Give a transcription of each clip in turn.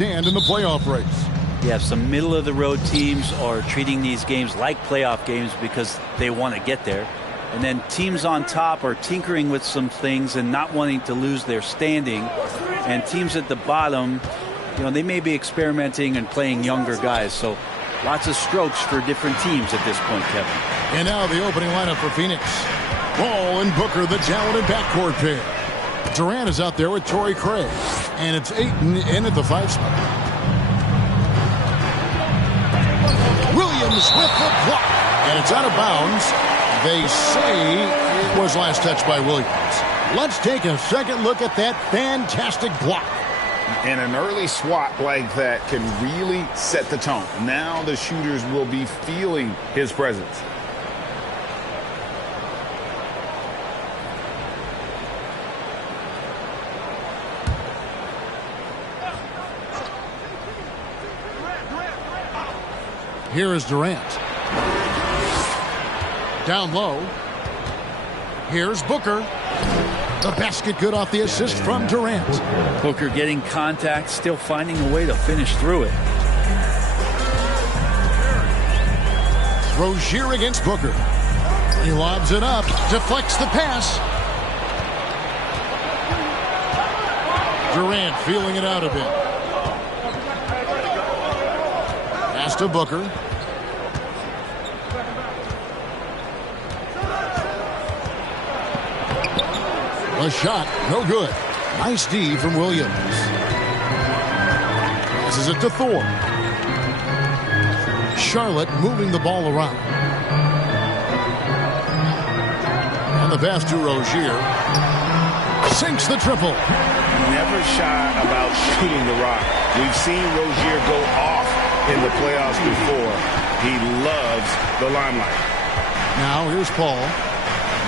stand in the playoff race. You have some middle-of-the-road teams are treating these games like playoff games because they want to get there. And then teams on top are tinkering with some things and not wanting to lose their standing. And teams at the bottom, you know, they may be experimenting and playing younger guys. So lots of strokes for different teams at this point, Kevin. And now the opening lineup for Phoenix. Ball and Booker, the talented backcourt pair. Durant is out there with Torrey Craig. And it's Ayton in at the 5 spot. Williams with the block. And it's out of bounds. They say it was last touched by Williams. Let's take a second look at that fantastic block. And an early swat like that can really set the tone. Now the shooters will be feeling his presence. Here is Durant. Down low. Here's Booker. The basket good off the assist from Durant. Booker getting contact, still finding a way to finish through it. Rozier against Booker. He lobs it up, deflects the pass. Durant feeling it out a bit. Pass to Booker. A shot, no good. Nice D from Williams. Passes it to Thor. Charlotte moving the ball around. And the pass to Rozier. Sinks the triple. Never shy about shooting the rock. We've seen Rozier go off in the playoffs before. He loves the limelight. Now here's Paul.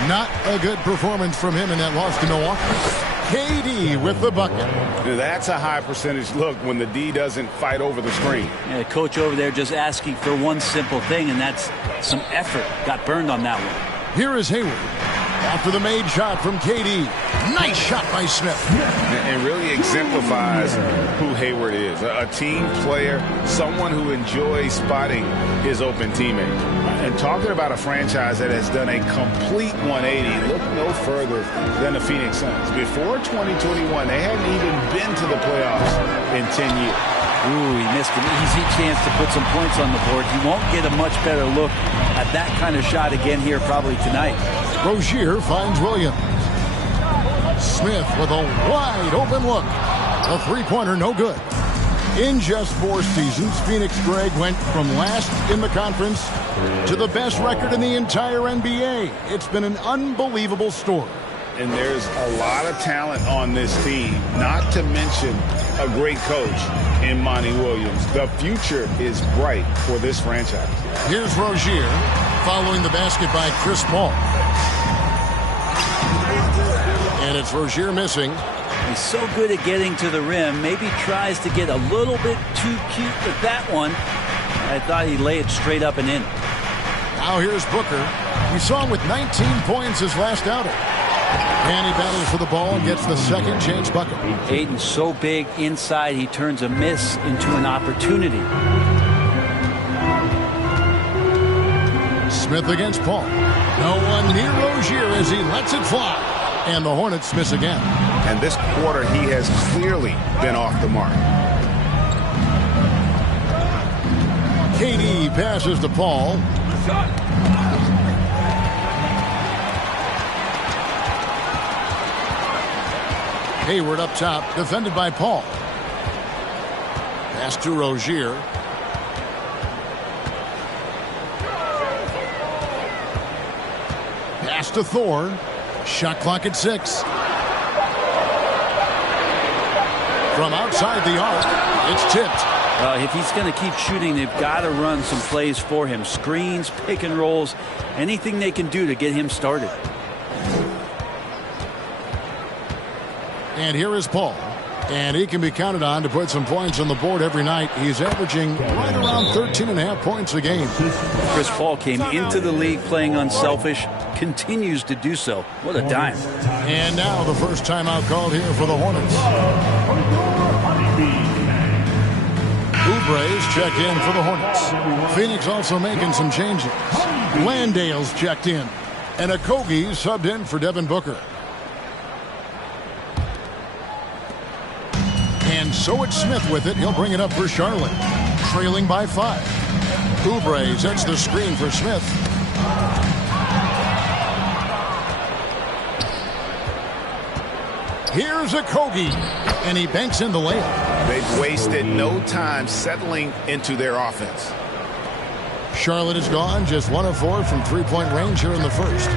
Not a good performance from him in that loss to Milwaukee. KD with the bucket. That's a high percentage look when the D doesn't fight over the screen. Yeah, coach over there just asking for one simple thing, and that's some effort. Got burned on that one. Here is Hayward. After the made shot from KD. Nice shot by Smith. And really exemplifies who Hayward is. A team player, someone who enjoys spotting his open teammate. And talking about a franchise that has done a complete 180, look no further than the Phoenix Suns. Before 2021, they hadn't even been to the playoffs in 10 years. Ooh, he missed an easy chance to put some points on the board. He won't get a much better look at that kind of shot again here probably tonight. Rozier finds Williams. Smith with a wide open look. A three-pointer, no good. In just 4 seasons, Phoenix, Greg, went from last in the conference to the best record in the entire NBA. It's been an unbelievable story. And there's a lot of talent on this team, not to mention a great coach in Monty Williams. The future is bright for this franchise. Here's Rozier following the basket by Chris Paul. And it's Rozier missing. He's so good at getting to the rim. Maybe tries to get a little bit too cute with that one. I thought he'd lay it straight up and in. Now here's Booker. We saw him with 19 points his last outing. And he battles for the ball and gets the second chance bucket. Ayton's so big inside, he turns a miss into an opportunity. Smith against Paul. No one near Rozier as he lets it fly. And the Hornets miss again. And this quarter, he has clearly been off the mark. KD passes to Paul. Hayward up top, defended by Paul. Pass to Rozier. Pass to Thor. Shot clock at 6. From outside the arc, it's tipped. If he's going to keep shooting, they've got to run some plays for him. Screens, pick and rolls, anything they can do to get him started. And here is Paul. And he can be counted on to put some points on the board every night. He's averaging right around 13.5 points a game. Chris Paul came into the league playing unselfish, continues to do so. What a dime. And now the first timeout called here for the Hornets. Oubre's checked in for the Hornets. Phoenix also making some changes. Landale's checked in. And Okogie's subbed in for Devin Booker. And so it's Smith with it. He'll bring it up for Charlotte. Trailing by 5. Oubre sets the screen for Smith. Here's Okogie, and he banks in the layup. They've wasted no time settling into their offense. Charlotte is gone, just 1 of 4 from three-point range here in the first.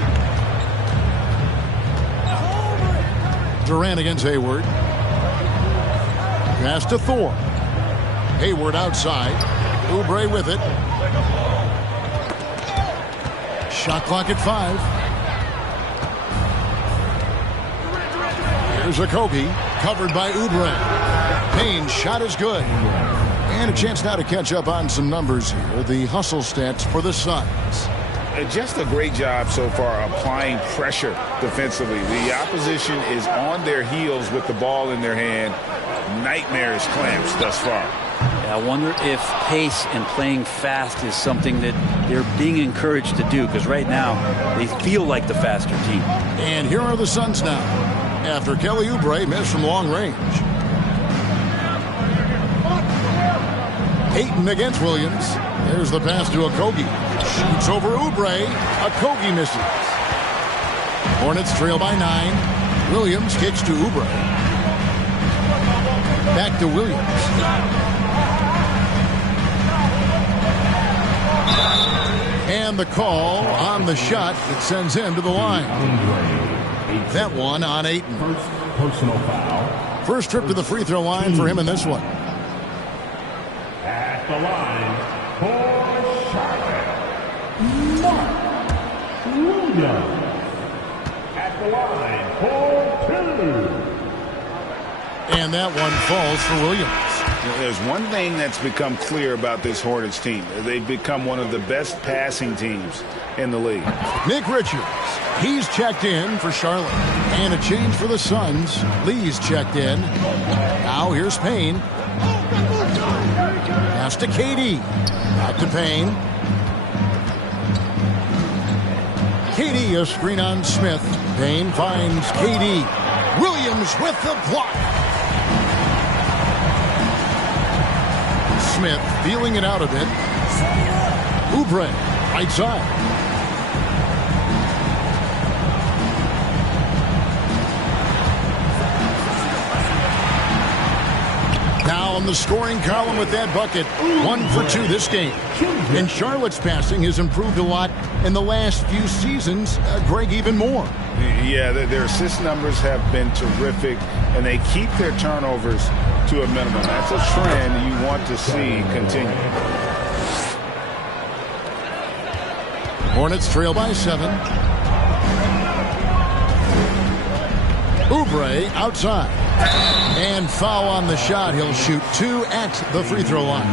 Durant against Hayward. Pass to Thor. Hayward outside. Oubre with it. Shot clock at 5. Here's Okogie, covered by Oubre. Payne's shot is good. And a chance now to catch up on some numbers here. The hustle stats for the Suns. Just a great job so far applying pressure defensively. The opposition is on their heels with the ball in their hand. Nightmarish clamps thus far. Yeah, I wonder if pace and playing fast is something that they're being encouraged to do, because right now they feel like the faster team. And here are the Suns now, after Kelly Oubre missed from long range. Ayton against Williams. There's the pass to Okogie. Shoots over Oubre. Okogie misses. Hornets trail by 9. Williams kicks to Oubre. Back to Williams. And the call on the shot that sends him to the line. That one on Ayton. Personal foul. First trip to the free throw line for him in this one. At the line for Charlotte, Mark Williams. At the line for 2. And that one falls for Williams. There's one thing that's become clear about this Hornets team. They've become one of the best passing teams in the league. Nick Richards, he's checked in for Charlotte. And a change for the Suns. Lee's checked in. Now here's Payne. Pass to KD. Back to Payne. KD, a screen on Smith. Payne finds KD. Williams with the block. Smith feeling it out a bit. Oubre, right side. Now on the scoring column with that bucket. 1 for 2 this game. And Charlotte's passing has improved a lot in the last few seasons. Greg, even more. Yeah, their assist numbers have been terrific, and they keep their turnovers to a minimum. That's a trend you want to see continue. Hornets trail by 7. Oubre outside. And foul on the shot. He'll shoot 2 at the free throw line.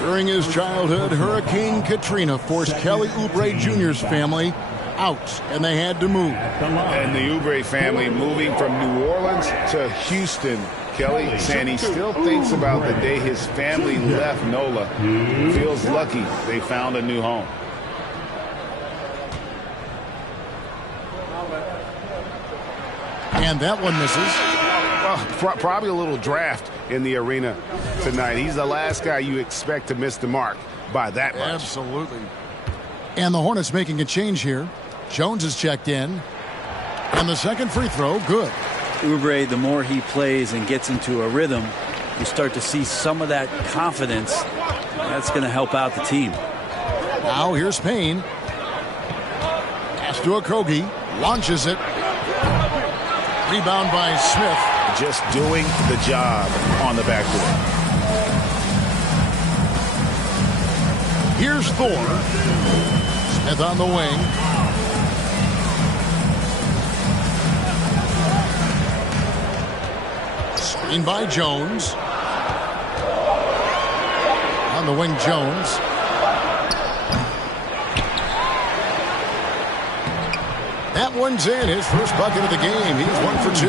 During his childhood, Hurricane Katrina forced Kelly Oubre Jr.'s family out, and they had to move. And the Oubre family moving from New Orleans to Houston. Kelly saying he still thinks about the day his family left NOLA. Feels lucky they found a new home. And that one misses. Well, probably a little draft in the arena tonight. He's the last guy you expect to miss the mark by that much. Absolutely. And the Hornets making a change here. Jones is checked in. And the second free throw, good. Oubre, the more he plays and gets into a rhythm, you start to see some of that confidence. That's going to help out the team. Now here's Payne. Pass to Okogie. Launches it. Rebound by Smith. Just doing the job on the backboard. Here's Thor. Smith on the wing. Screen by Jones. On the wing, Jones. That one's in. His first bucket of the game. He's 1 for 2.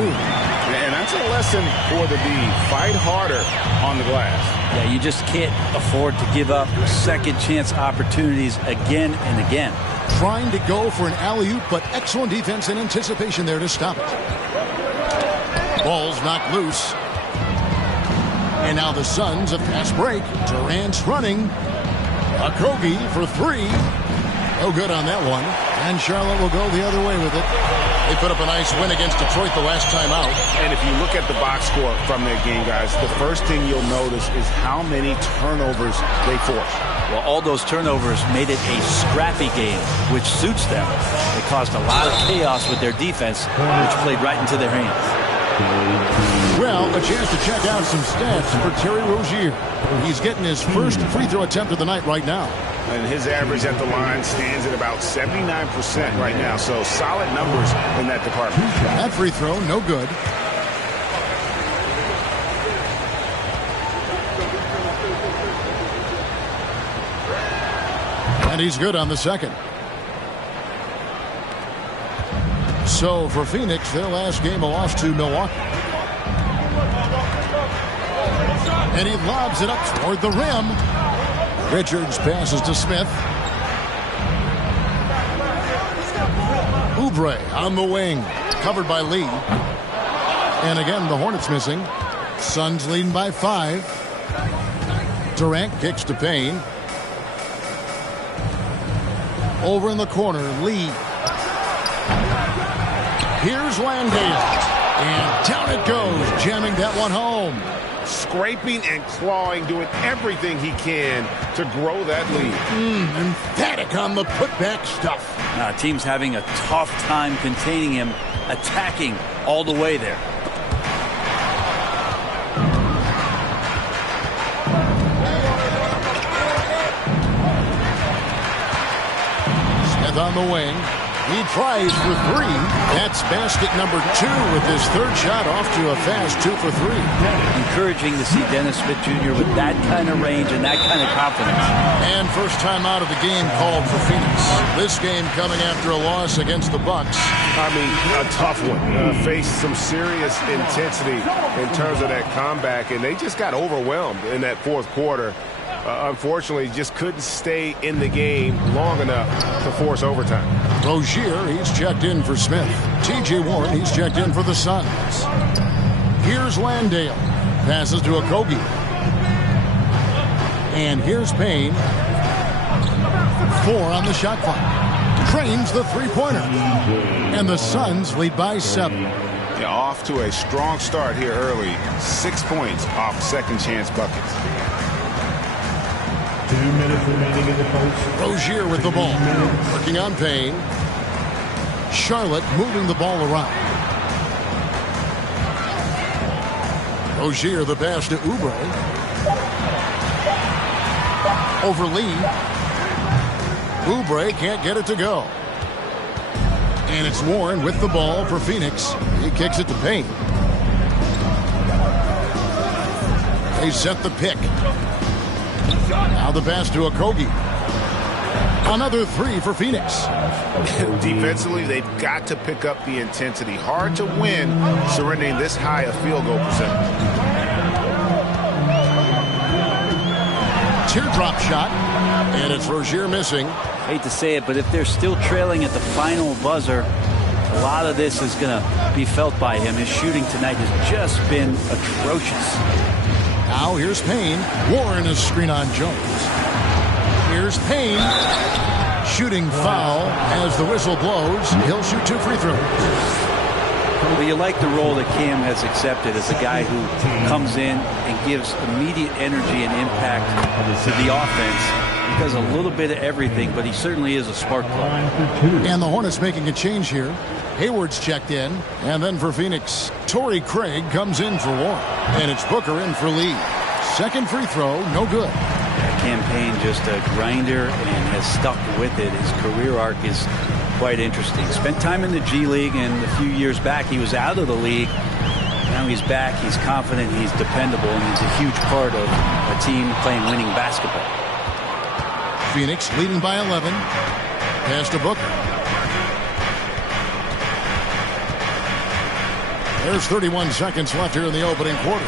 And that's that's a lesson for the D. Fight harder on the glass. Yeah, you just can't afford to give up second chance opportunities again and again. Trying to go for an alley-oop, but excellent defense and anticipation there to stop it. Ball's knocked loose. And now the Suns, a fast break. Durant's running. Okogie for three. No good on that one. And Charlotte will go the other way with it. They put up a nice win against Detroit the last time out. And if you look at the box score from that game, guys, the first thing you'll notice is how many turnovers they forced. Well, all those turnovers made it a scrappy game, which suits them. They caused a lot of chaos with their defense, which played right into their hands. Well, a chance to check out some stats for Terry Rozier. He's getting his first free throw attempt of the night right now. And his average at the line stands at about 79% right now. So solid numbers in that department. That free throw, no good. And he's good on the second. So for Phoenix, their last game a loss to Milwaukee. And he lobs it up toward the rim. Richards passes to Smith. Oubre on the wing. Covered by Lee. And again, the Hornets missing. Suns leading by 5. Durant kicks to Payne. Over in the corner, Lee. Here's Landale. And down it goes, jamming that one home. Scraping and clawing, doing everything he can to grow that lead. Emphatic on the putback stuff. Team's having a tough time containing him, attacking all the way there. Smith on the wing. He tries for 3. That's basket number 2 with his third shot off to a fast 2 for 3. Encouraging to see Dennis Smith Jr. with that kind of range and that kind of confidence. And first time out of the game called for Phoenix. This game coming after a loss against the Bucks. I mean, a tough one. Faced some serious intensity in terms of that comeback, and they just got overwhelmed in that fourth quarter. Unfortunately, just couldn't stay in the game long enough to force overtime. Rozier, he's checked in for Smith. T.J. Warren, he's checked in for the Suns. Here's Landale. Passes to Okogie. And here's Payne. 4 on the shot clock. Trains the three-pointer. And the Suns lead by 7. Yeah, off to a strong start here early. 6 points off second chance buckets. 2 minutes remaining in the post. Rozier with the ball. Working on Payne. Charlotte moving the ball around. Rozier the pass to Oubre. Over Lee. Oubre can't get it to go. And it's Warren with the ball for Phoenix. He kicks it to Payne. They set the pick. Now the pass to Okogie. Another 3 for Phoenix. Defensively, they've got to pick up the intensity. Hard to win surrendering this high a field goal percentage. Teardrop shot. And it's Rozier missing. Hate to say it, but if they're still trailing at the final buzzer, a lot of this is going to be felt by him. His shooting tonight has just been atrocious. Now here's Payne. Warren is screen on Jones. Here's Payne. Shooting foul as the whistle blows. He'll shoot 2 free throws. Well, you like the role that Cam has accepted as a guy who comes in and gives immediate energy and impact to the offense. He does a little bit of everything, but he certainly is a spark plug. And the Hornets making a change here. Hayward's checked in. And then for Phoenix, Torrey Craig comes in for Warren. And it's Booker in for Lee. Second free throw, no good. Campaign just a grinder and has stuck with it. His career arc is quite interesting. Spent time in the G League, and a few years back he was out of the league. Now he's back. He's confident. He's dependable, and he's a huge part of a team playing winning basketball. Phoenix leading by 11. Pass to Booker. There's 31 seconds left here in the opening quarter.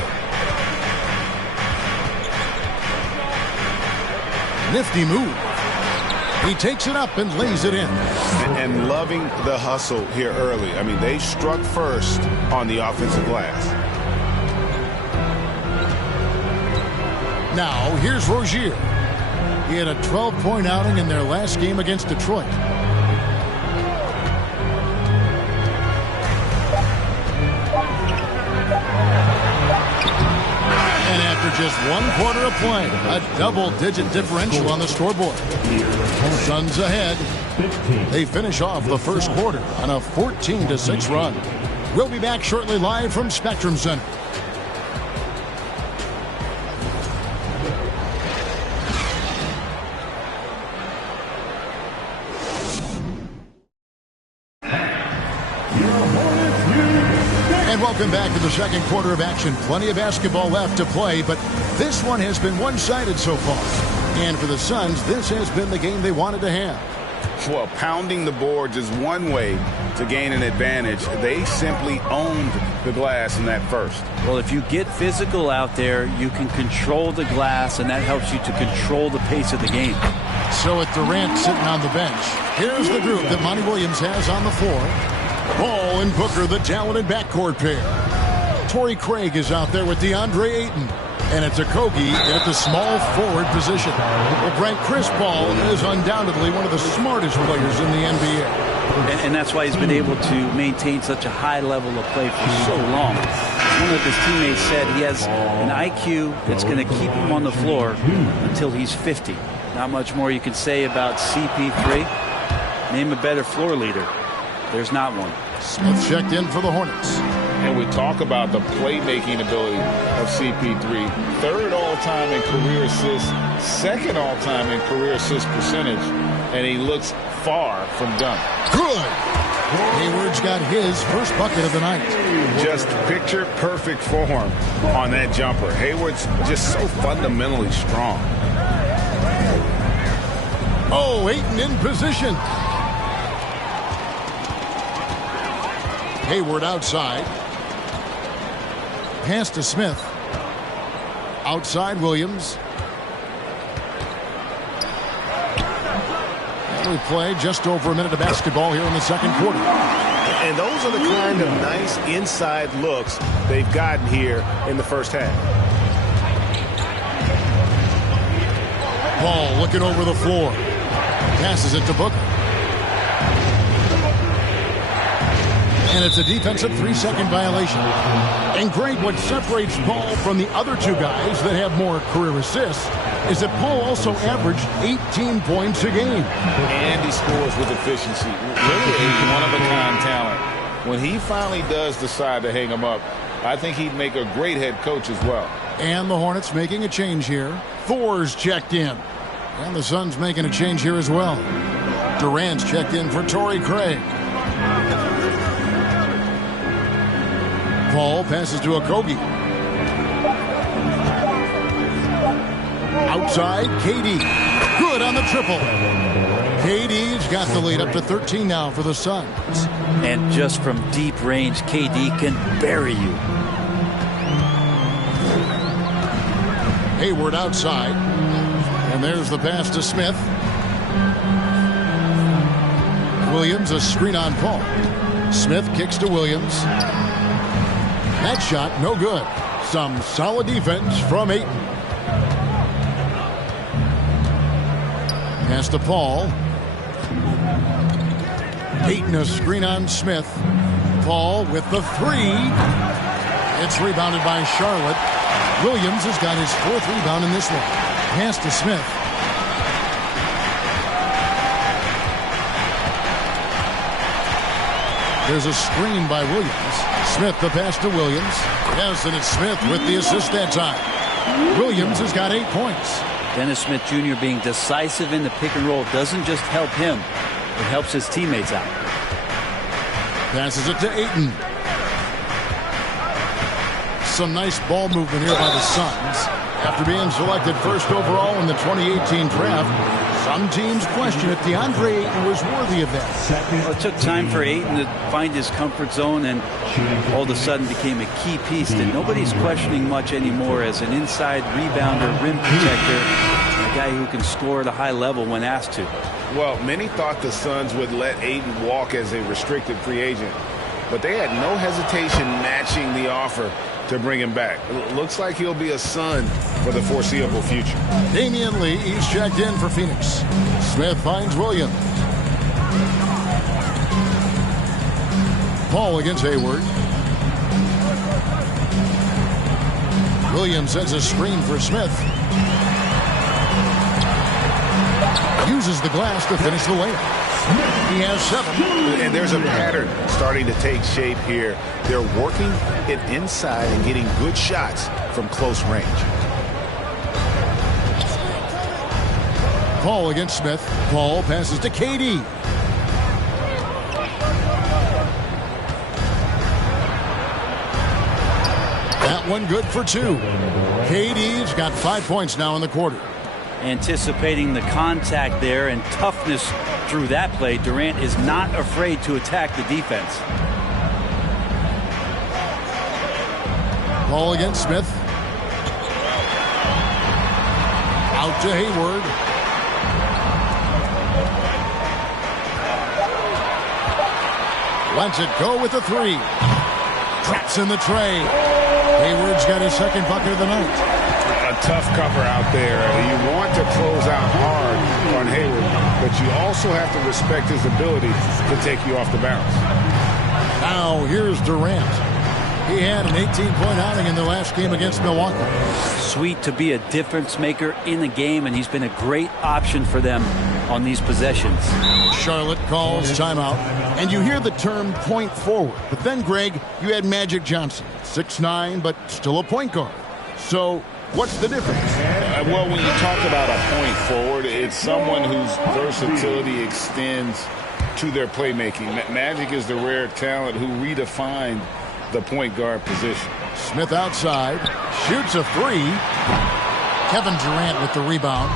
Nifty move. He takes it up and lays it in. And loving the hustle here early. I mean, they struck first on the offensive glass. Now, here's Rozier. He had a 12-point outing in their last game against Detroit. And after just 1 quarter of play, a double-digit differential on the scoreboard. Suns ahead. They finish off the first quarter on a 14-6 run. We'll be back shortly live from Spectrum Center. And welcome back to the second quarter of action. Plenty of basketball left to play, but this one has been one-sided so far. And for the Suns, this has been the game they wanted to have. Well, pounding the boards is one way to gain an advantage. They simply owned the glass in that first. Well, if you get physical out there, you can control the glass, and that helps you to control the pace of the game. So with Durant sitting on the bench, here's the group that Monty Williams has on the floor. Ball and Booker, the talented backcourt pair. Torrey Craig is out there with DeAndre Ayton. And it's Okogie at the small forward position. Well, Brent, Chris Paul is undoubtedly one of the smartest players in the NBA. And that's why he's been able to maintain such a high level of play for so long. One of his teammates said he has an IQ that's going to keep him on the floor until he's 50. Not much more you can say about CP3. Name a better floor leader. There's not one. Smith checked in for the Hornets. And we talk about the playmaking ability of CP3. Third all-time in career assists, second all-time in career assist percentage, and he looks far from done. Good. Hayward's got his first bucket of the night. Just picture perfect form on that jumper. Hayward's just so fundamentally strong. Oh, Ayton in position. Hayward outside. Pass to Smith. Outside Williams. And we play just over a minute of basketball here in the second quarter. And those are the kind of nice inside looks they've gotten here in the first half. Ball looking over the floor. Passes it to Booker. And it's a defensive 3-second violation. And great, what separates Paul from the other two guys that have more career assists is that Paul also averaged 18 points a game. And he scores with efficiency. Really a one-of-a-kind talent. When he finally does decide to hang him up, I think he'd make a great head coach as well. And the Hornets making a change here. Thor's checked in. And the Suns making a change here as well. Durant's checked in for Torrey Craig. Paul passes to Okogie. Outside, KD. Good on the triple. KD's got the lead up to 13 now for the Suns. And just from deep range, KD can bury you. Hayward outside. And there's the pass to Smith. Williams, a screen on Paul. Smith kicks to Williams. That shot, no good. Some solid defense from Ayton. Pass to Paul. Ayton, a screen on Smith. Paul with the three. It's rebounded by Charlotte. Williams has got his fourth rebound in this one. Pass to Smith. There's a screen by Williams. Smith the pass to Williams. Yes, and it's Smith with the assist that time. Williams has got 8 points. Dennis Smith Jr. being decisive in the pick and roll doesn't just help him. It helps his teammates out. Passes it to Ayton. Some nice ball movement here by the Suns. After being selected first overall in the 2018 draft, some teams question if DeAndre was worthy of that. Well, it took time for Ayton to find his comfort zone and all of a sudden became a key piece that nobody's questioning much anymore as an inside rebounder, rim protector, a guy who can score at a high level when asked to. Well, many thought the Suns would let Ayton walk as a restricted free agent, but they had no hesitation matching the offer to bring him back. Looks like he'll be a Sun for the foreseeable future. Damian Lee, he's checked in for Phoenix. Smith finds Williams. Paul against Hayward. Williams sends a screen for Smith. Uses the glass to finish the layup. He has 7. And there's a pattern starting to take shape here. They're working it inside and getting good shots from close range. Paul against Smith. Paul passes to KD. That one good for 2. KD's got 5 points now in the quarter. Anticipating the contact there and toughness through that play, Durant is not afraid to attack the defense. Ball against Smith. Out to Hayward. Lets it go with the 3. Traps in the tray. Hayward's got his second bucket of the night. A tough cover out there. You want to close out hard on Hayward, but you also have to respect his ability to take you off the bounce. Now here's Durant. He had an 18-point outing in the last game against Milwaukee. Sweet to be a difference maker in the game, and he's been a great option for them on these possessions. Charlotte calls timeout, and you hear the term point forward. But then, Greg, you had Magic Johnson, 6'9", but still a point guard. So what's the difference? Well, when you talk about a point forward, it's someone whose versatility extends to their playmaking. Magic is the rare talent who redefined the point guard position. Smith outside, shoots a 3. Kevin Durant with the rebound.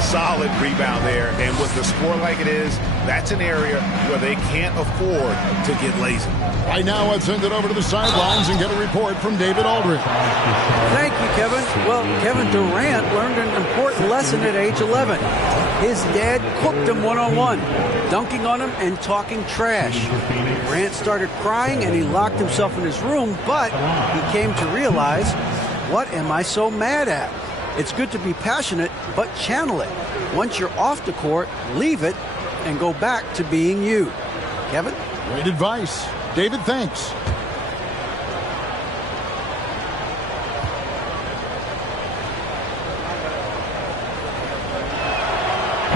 Solid rebound there, and with the score like it is, that's an area where they can't afford to get lazy. Right now, let's send it over to the sidelines and get a report from David Aldridge. Thank you, Kevin. Well, Kevin Durant learned an important lesson at age 11. His dad cooked him one-on-one, dunking on him and talking trash. Durant started crying and he locked himself in his room, but he came to realize, what am I so mad at? It's good to be passionate, but channel it. Once you're off the court, leave it and go back to being you. Kevin? Great advice. David, thanks.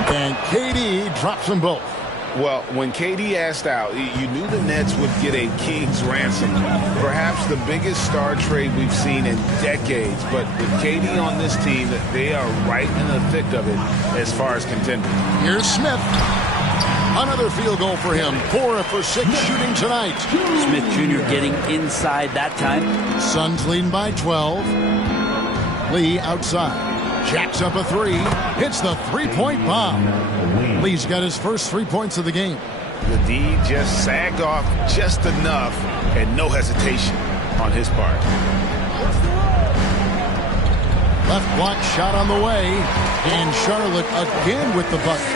And KD drops them both. Well, when KD asked out, you knew the Nets would get a king's ransom. Perhaps the biggest star trade we've seen in decades. But with KD on this team, they are right in the thick of it as far as contenders. Here's Smith. Another field goal for him. 4 for 6 shooting tonight. Smith Jr. getting inside that time. Suns leading by 12. Lee outside. Jacks up a 3. Hits the three-point bomb. Lee's got his first 3 points of the game. The D just sagged off just enough and no hesitation on his part. Left block shot on the way. And Charlotte again with the bucket.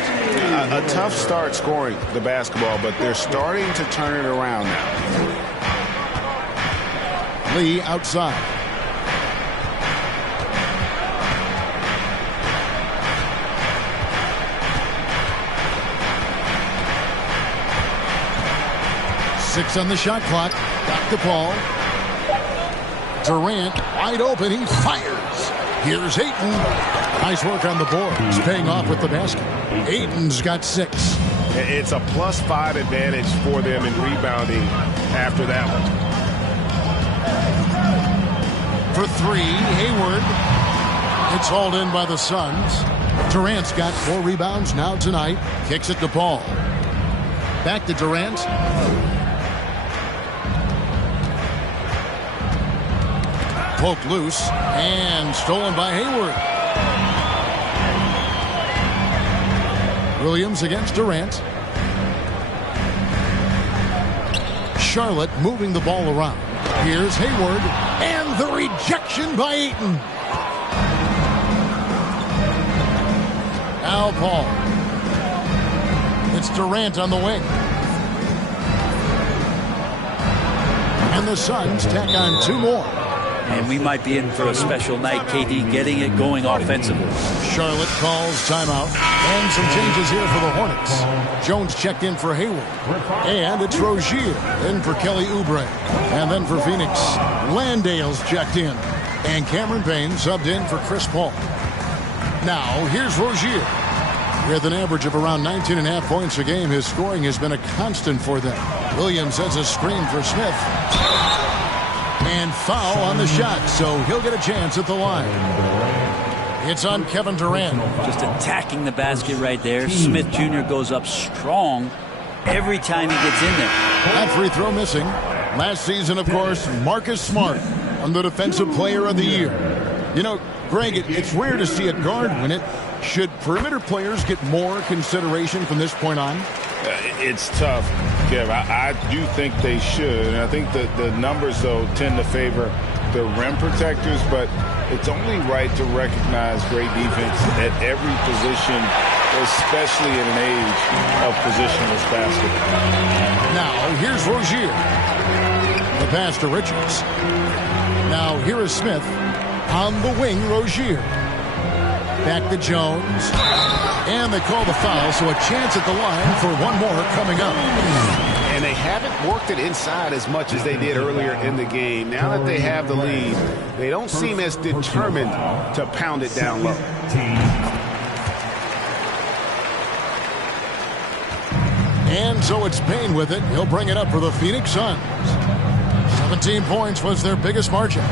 A tough start scoring the basketball, but they're starting to turn it around now. Lee outside. Six on the shot clock. Back to Paul. Durant wide open. He fires. Here's Ayton. Nice work on the board. He's paying off with the basket. Ayton's got 6. It's a +5 advantage for them in rebounding after that one. For 3, Hayward. It's hauled in by the Suns. Durant's got 4 rebounds now tonight. Kicks it to Paul. Back to Durant. Poked loose and stolen by Hayward. Williams against Durant. Charlotte moving the ball around. Here's Hayward, and the rejection by Ayton. Now Paul. It's Durant on the wing. And the Suns tack on 2 more. And we might be in for a special night. KD getting it going offensively. Charlotte calls timeout. And some changes here for the Hornets. Jones checked in for Hayward. And it's Rozier in for Kelly Oubre. And then for Phoenix, Landale's checked in. And Cameron Payne subbed in for Chris Paul. Now, here's Rozier. With an average of around 19.5 points a game, his scoring has been a constant for them. Williams has a screen for Smith. And foul on the shot, so he'll get a chance at the line. It's on Kevin Durant. Just attacking the basket right there. Smith Jr. goes up strong every time he gets in there. That free throw missing. Last season, of course, Marcus Smart won the Defensive Player of the Year. You know, Greg, it's rare to see a guard win it. Should perimeter players get more consideration from this point on? It's tough, Kev. I do think they should. And I think that the numbers, though, tend to favor the rim protectors. But it's only right to recognize great defense at every position, especially in an age of positionless basketball. Now, here's Rozier. The pass to Richards. Now, here is Smith. On the wing, Rozier. Back to Jones. And they call the foul, so a chance at the line for one more coming up. And they haven't worked it inside as much as they did earlier in the game. Now that they have the lead, they don't seem as determined to pound it down low. And so it's Payne with it. He'll bring it up for the Phoenix Suns. 17 points was their biggest margin.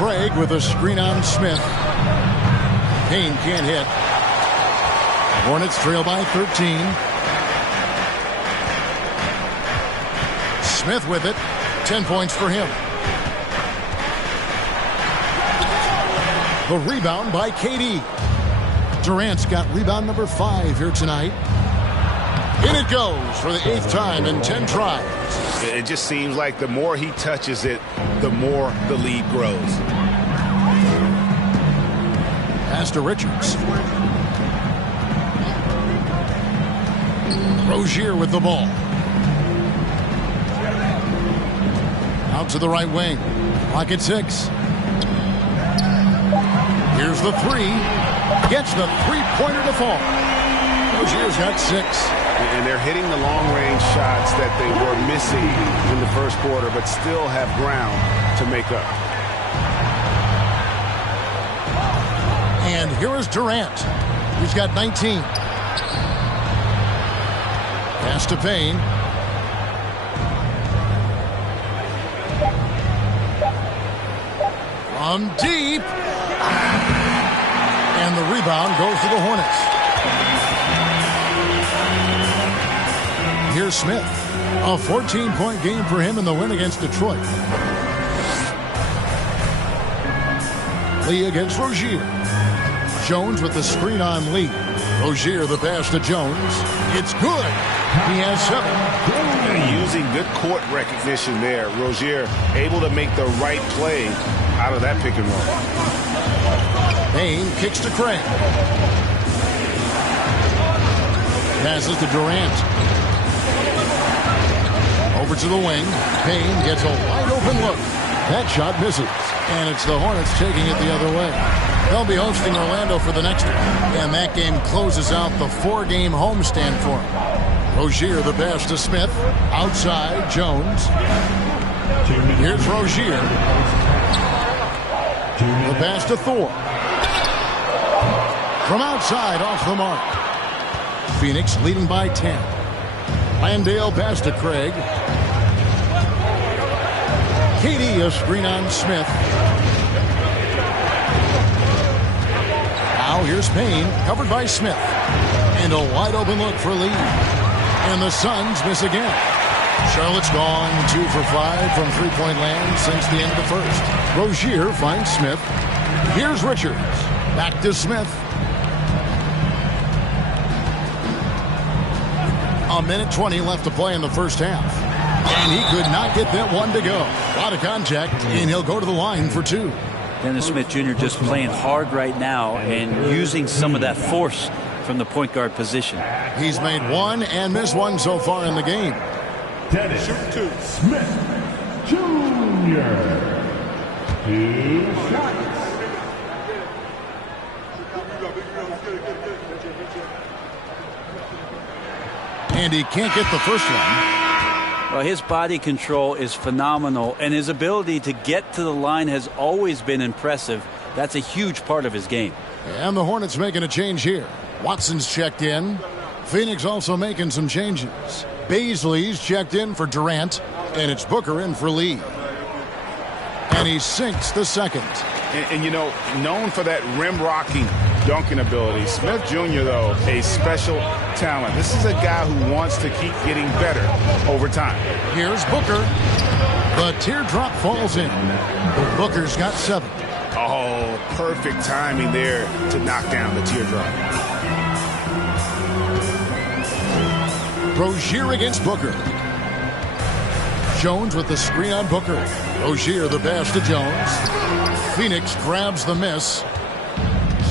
Craig with a screen on Smith. Payne can't hit. Hornets trail by 13. Smith with it. 10 points for him. The rebound by KD. Durant's got rebound number 5 here tonight. In it goes for the 8th time in 10 tries. It just seems like the more he touches it, the more the lead grows. Pass to Richards. Rozier with the ball. Out to the right wing. Clock at 6. Here's the 3. Gets the three-pointer to fall. Rozier's got 6. And they're hitting the long-range shots that they were missing in the first quarter, but still have ground to make up. And here is Durant. He's got 19. Pass to Payne. From deep. And the rebound goes to the Hornets. Here's Smith. A 14-point game for him in the win against Detroit. Lee against Rozier. Jones with the screen on Lee. Rozier the pass to Jones. It's good. He has 7. Using good court recognition there. Rozier able to make the right play out of that pick and roll. Payne kicks to Craig. Passes to Durant. Over to the wing. Payne gets a wide open look. That shot misses. And it's the Hornets taking it the other way. They'll be hosting Orlando for the next one. And that game closes out the 4-game homestand for them. Rozier the pass to Smith. Outside, Jones. Here's Rozier. The pass to Thor. From outside, off the mark. Phoenix leading by 10. Landale pass to Craig. KD a screen on Smith. Now here's Payne, covered by Smith. And a wide open look for Lee. And the Suns miss again. Charlotte's gone 2 for 5 from three-point land since the end of the first. Rozier finds Smith. Here's Richards. Back to Smith. A minute 20 left to play in the first half. And he could not get that one to go. A lot of contact, and he'll go to the line for 2. Dennis Smith Jr. just playing hard right now and using some of that force from the point guard position. He's made one and missed one so far in the game. Dennis Smith Jr. 2 shots. And he can't get the first one. Well, his body control is phenomenal, and his ability to get to the line has always been impressive. That's a huge part of his game. And the Hornets making a change here. Watson's checked in. Phoenix also making some changes. Baisley's checked in for Durant, and it's Booker in for Lee. And he sinks the second. And you know, known for that rim-rocking dunking ability. Smith Jr., though, a special talent. This is a guy who wants to keep getting better over time. Here's Booker. The teardrop falls in. Booker's got 7. Oh, perfect timing there to knock down the teardrop. Rozier against Booker. Jones with the screen on Booker. Rozier the pass to Jones. Phoenix grabs the miss.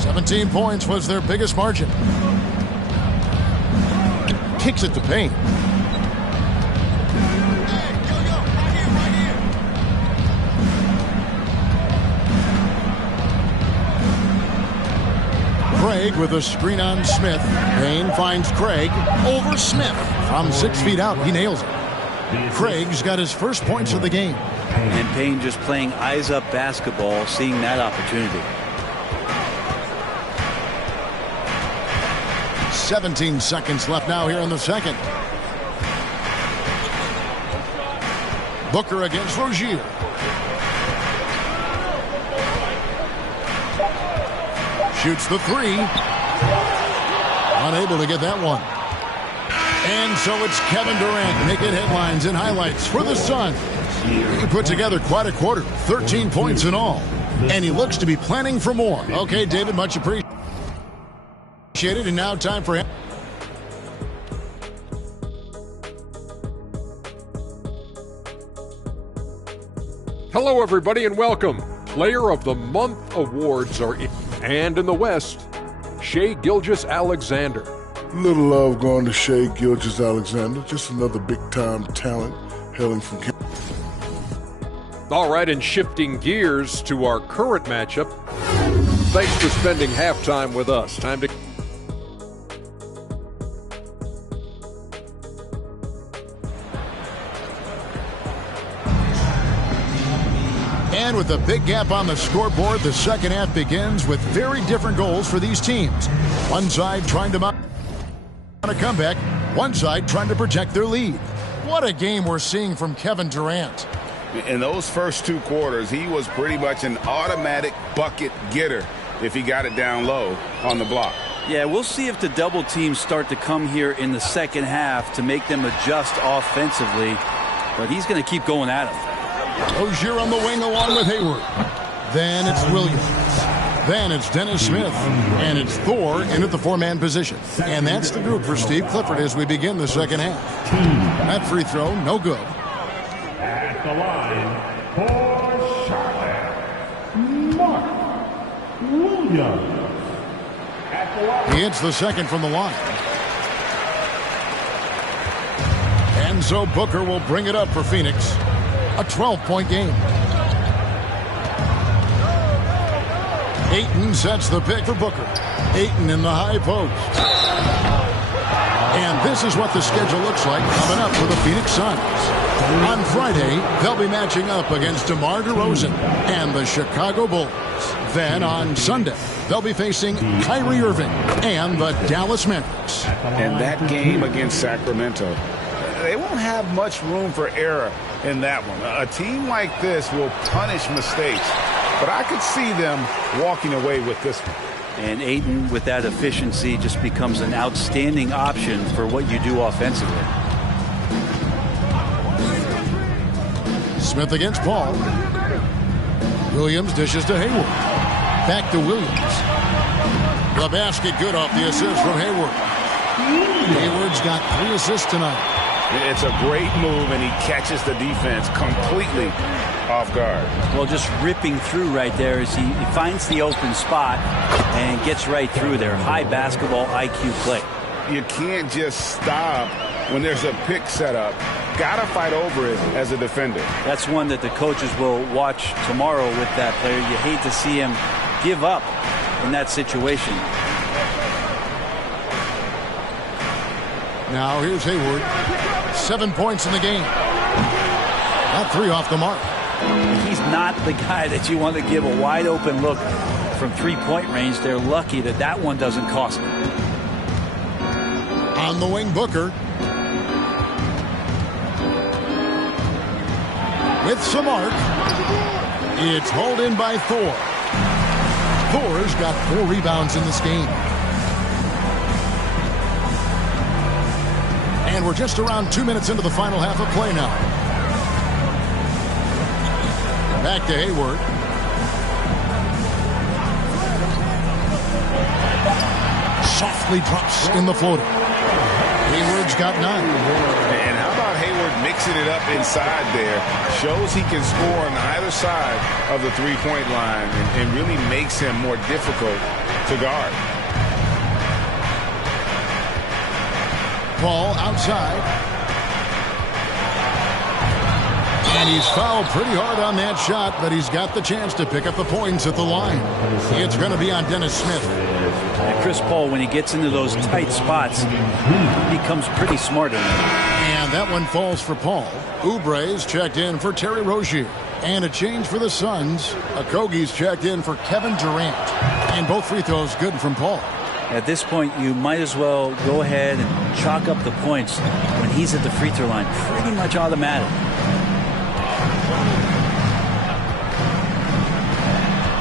17 points was their biggest margin. Kicks it to Payne. Craig with a screen on Smith. Payne finds Craig over Smith. From 6 feet out, he nails it. Craig's got his first points of the game. And Payne just playing eyes-up basketball, seeing that opportunity. 17 seconds left now here in the second. Booker against Rozier. Shoots the 3. Unable to get that one. And so it's Kevin Durant making headlines and highlights for the Suns. He put together quite a quarter, 13 points in all. And he looks to be planning for more. Okay, David, much appreciated. And now time for him. Hello, everybody, and welcome. Player of the Month awards are in. And in the West, Shai Gilgeous-Alexander. Little love going to Shai Gilgeous-Alexander. Just another big-time talent hailing from Canada. All right, and shifting gears to our current matchup. Thanks for spending halftime with us. Time to... And with a big gap on the scoreboard, the second half begins with very different goals for these teams. One side trying to mount a comeback, one side trying to protect their lead. What a game we're seeing from Kevin Durant. In those first 2 quarters, he was pretty much an automatic bucket getter if he got it down low on the block. Yeah, we'll see if the double teams start to come here in the second half to make them adjust offensively. But he's going to keep going at him. Rozier on the wing along with Hayward. Then it's Williams. Then it's Dennis Smith. And it's Thor in at the 4-man position. And that's the group for Steve Clifford as we begin the second half. That free throw, no good. At the line for Charlotte, Mark Williams. At the line. He hits the second from the line. And so Booker will bring it up for Phoenix. A 12-point game. Ayton sets the pick for Booker. Ayton in the high post. And this is what the schedule looks like coming up for the Phoenix Suns. On Friday, they'll be matching up against DeMar DeRozan and the Chicago Bulls. Then on Sunday, they'll be facing Kyrie Irving and the Dallas Mavericks. And that game against Sacramento, they won't have much room for error in that one. A team like this will punish mistakes, but I could see them walking away with this one. And Ayton, with that efficiency, just becomes an outstanding option for what you do offensively. Smith against Paul. Williams dishes to Hayward. Back to Williams. The basket good off the assist from Hayward. Hayward's got 3 assists tonight. It's a great move, and he catches the defense completely off guard. Well, just ripping through right there as he finds the open spot and gets right through there. High basketball IQ play. You can't just stop when there's a pick set up. Got to fight over it as a defender. That's one that the coaches will watch tomorrow with that player. You hate to see him give up in that situation. Now here's Hayward. 7 points in the game. Not 3 off the mark. He's not the guy that you want to give a wide open look from 3-point range. They're lucky that that one doesn't cost them. On the wing, Booker. With some arc. It's hauled in by Thor. Thor's got 4 rebounds in this game. And we're just around 2 minutes into the final half of play now. Back to Hayward. Softly drops in the floater. Hayward's got 9. And how about Hayward mixing it up inside there? Shows he can score on either side of the 3-point line and really makes him more difficult to guard. Paul outside. And he's fouled pretty hard on that shot, but he's got the chance to pick up the points at the line. It's going to be on Dennis Smith. And Chris Paul, when he gets into those tight spots, he becomes pretty smart in them. And that one falls for Paul. Oubre's checked in for Terry Rozier. And a change for the Suns. Okogie's checked in for Kevin Durant. And both free throws good from Paul. At this point, you might as well go ahead and chalk up the points when he's at the free throw line. Pretty much automatic.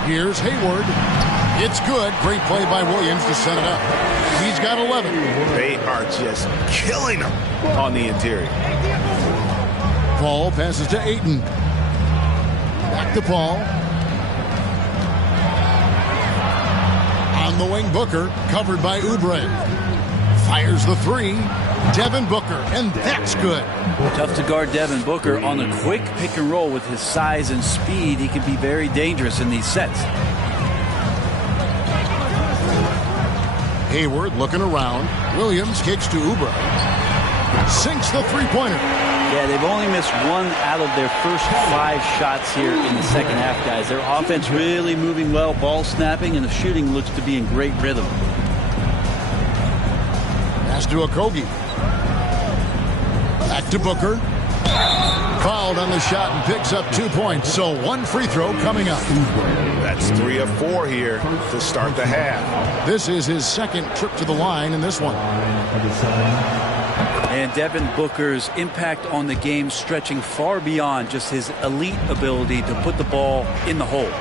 Here's Hayward. It's good. Great play by Williams to set it up. He's got 11. They are just killing him on the interior. Paul passes to Ayton. Back to Paul. On the wing, Booker, covered by Oubre. Fires the 3. Devin Booker, and that's good. Tough to guard Devin Booker on a quick pick and roll with his size and speed. He can be very dangerous in these sets. Hayward looking around. Williams kicks to Oubre. Sinks the 3-pointer. Yeah, they've only missed 1 out of their first 5 shots here in the second half, guys. Their offense really moving well, ball snapping, and the shooting looks to be in great rhythm. Pass to Okogie. Back to Booker. Fouled on the shot and picks up 2 points. So 1 free throw coming up. That's 3 of 4 here to start the half. This is his second trip to the line in this one. And Devin Booker's impact on the game stretching far beyond just his elite ability to put the ball in the hole.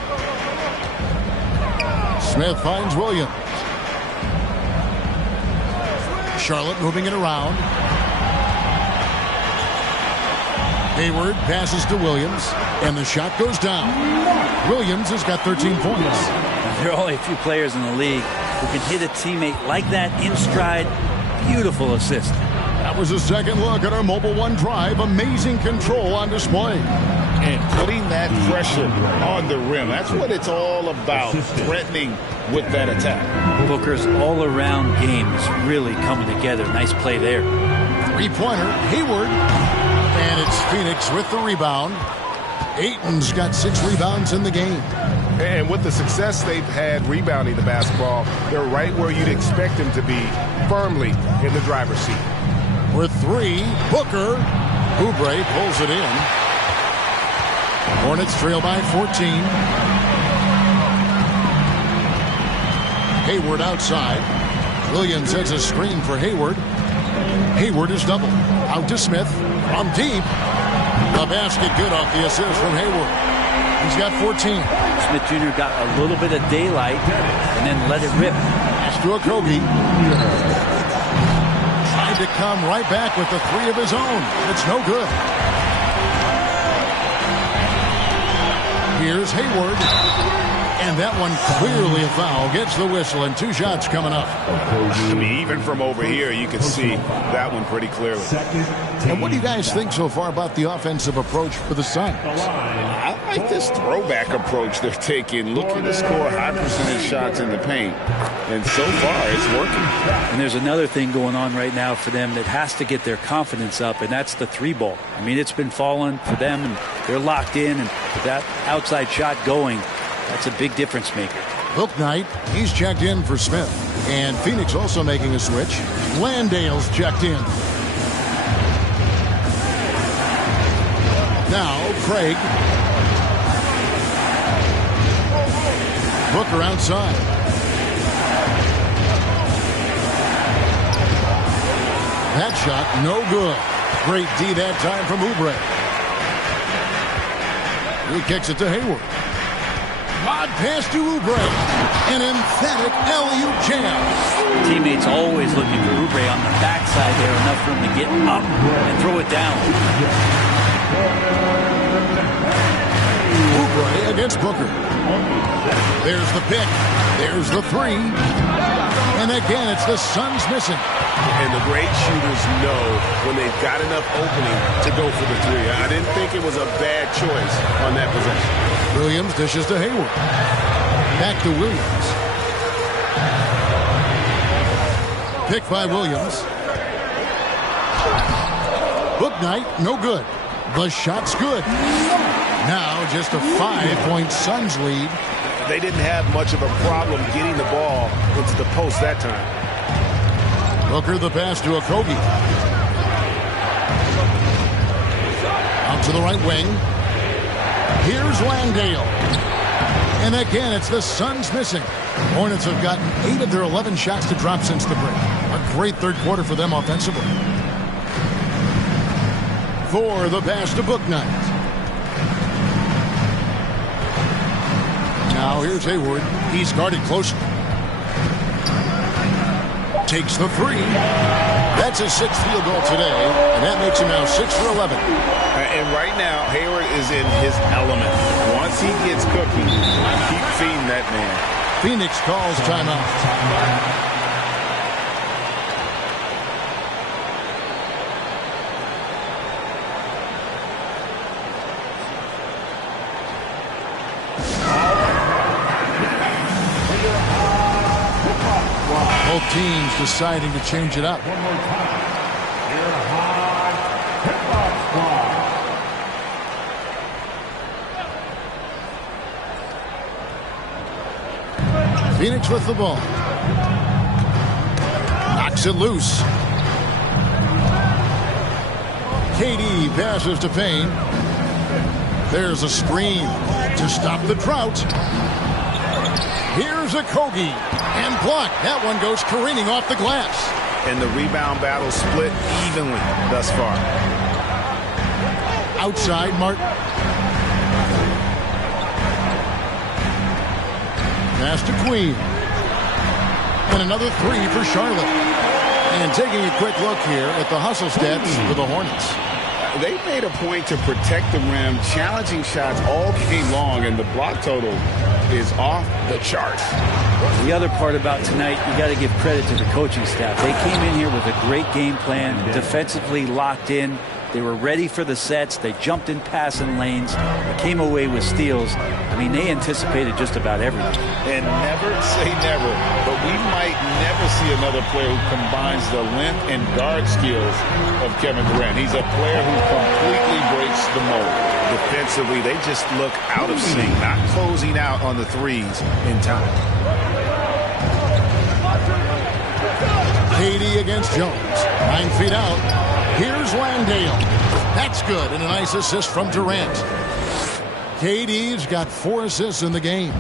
Smith finds Williams. Charlotte moving it around. Hayward passes to Williams, and the shot goes down. Williams has got 13 points. There are only a few players in the league who can hit a teammate like that in stride. Beautiful assist. That was a second look at our Mobile One drive. Amazing control on display. And putting that pressure on the rim. That's what it's all about, threatening with that attack. Booker's all-around game is really coming together. Nice play there. 3-pointer, Hayward. And it's Phoenix with the rebound. Ayton's got 6 rebounds in the game. And with the success they've had rebounding the basketball, they're right where you'd expect them to be, firmly in the driver's seat. With 3, Booker. Oubre pulls it in. Hornets trail by 14. Hayward outside. Williams has a screen for Hayward. Hayward is doubled. Out to Smith. From deep. The basket good off the assist from Hayward. He's got 14. Smith Jr. got a little bit of daylight and then let it rip. Pass to Okogie. Tried to come right back with the 3 of his own. It's no good. Here's Hayward. And that one clearly a foul. Gets the whistle, and 2 shots coming up. I mean, even from over here, you can see that one pretty clearly. And what do you guys think so far about the offensive approach for the Suns? I like this throwback approach they're taking, looking to score high percentage shots in the paint. And so far, it's working. And there's another thing going on right now for them that has to get their confidence up, and that's the 3-ball. I mean, it's been falling for them, and they're locked in, and with that outside shot going, that's a big difference maker. Book Knight, he's checked in for Smith. And Phoenix also making a switch. Landale's checked in. Now, Craig. Booker outside. That shot, no good. Great D that time from Oubre. He kicks it to Hayward. Odd pass to Oubre. An emphatic alley-oop jam. Teammates always looking for Oubre on the backside there, enough for him to get up and throw it down. Oubre against Booker. There's the pick. There's the 3. And again, it's the Suns missing. And the great shooters know when they've got enough opening to go for the 3. I didn't think it was a bad choice on that possession. Williams dishes to Hayward. Back to Williams. Pick by Williams. Book Knight, no good. The shot's good. Now just a 5-point Suns lead. They didn't have much of a problem getting the ball into the post that time. Booker the pass to Okogie. Out to the right wing. Here's Landale. And again, it's the Suns missing. Hornets have gotten 8 of their 11 shots to drop since the break. A great third quarter for them offensively. For the pass to Book Knight. Now here's Hayward. He's guarded closely. Takes the 3. That's his 6th field goal today, and that makes him now 6 for 11. And right now, Hayward is in his element. Once he gets cooking, keep feeding that man. Phoenix calls timeout. Both teams deciding to change it up. One more time. Here high, hip-hop squad. Phoenix with the ball. Knocks it loose. KD passes to Payne. There's a screen to stop the drought. Here's Okogie. And blocked. That one goes careening off the glass. And the rebound battle split evenly thus far. Outside, Martin. Pass to Queen. And another 3 for Charlotte. And taking a quick look here at the hustle stats for the Hornets. They made a point to protect the rim, challenging shots all game long, and the block total is off the charts. The other part about tonight, you got to give credit to the coaching staff. They came in here with a great game plan, defensively locked in. They were ready for the sets. They jumped in passing lanes. They came away with steals. I mean, they anticipated just about everything. And never say never, but we might never see another player who combines the length and guard skills of Kevin Durant. He's a player who completely breaks the mold. Defensively, they just look out of sync, not closing out on the threes in time. KD against Jones. 9 feet out. Here's Landale. That's good, and a nice assist from Durant. KD's got 4 assists in the game.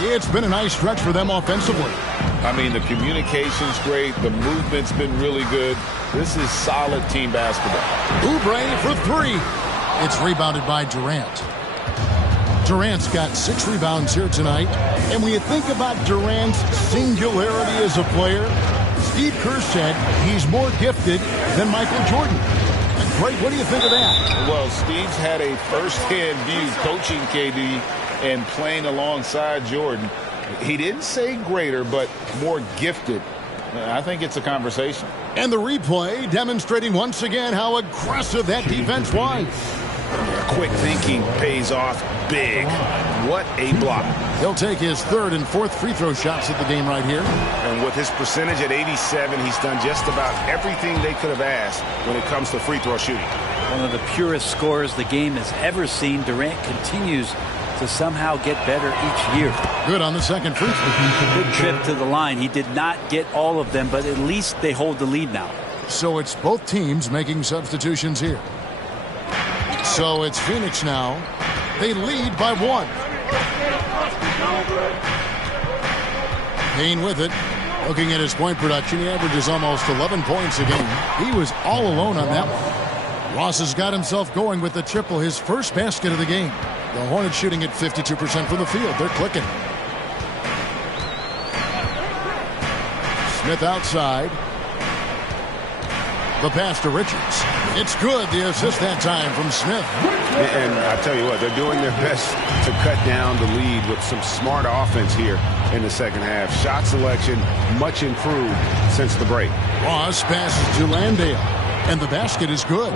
It's been a nice stretch for them offensively. I mean, the communication's great. The movement's been really good. This is solid team basketball. Oubre for 3. It's rebounded by Durant. Durant's got 6 rebounds here tonight. And when you think about Durant's singularity as a player, Steve Kerr said he's more gifted than Michael Jordan. break. What do you think of that? Well, Steve's had a first-hand view coaching KD and playing alongside Jordan. He didn't say greater, but more gifted. I think it's a conversation. And the replay demonstrating once again how aggressive that defense was. Quick thinking pays off big. What a block. He'll take his third and fourth free throw shots at the game right here. And with his percentage at 87, he's done just about everything they could have asked when it comes to free throw shooting. One of the purest scorers the game has ever seen. Durant continues to somehow get better each year. Good on the second free throw. Good trip to the line. He did not get all of them, but at least they hold the lead now. So it's both teams making substitutions here. So it's Phoenix now. They lead by 1. Payne with it. Looking at his point production, he averages almost 11 points a game. He was all alone on that one. Ross has got himself going with the triple, his first basket of the game. The Hornets shooting at 52% from the field. They're clicking. Smith outside. The pass to Richards. It's good. The assist that time from Smith. And I tell you what, they're doing their best to cut down the lead with some smart offense here in the second half. Shot selection much improved since the break. Ross passes to Landale. And the basket is good.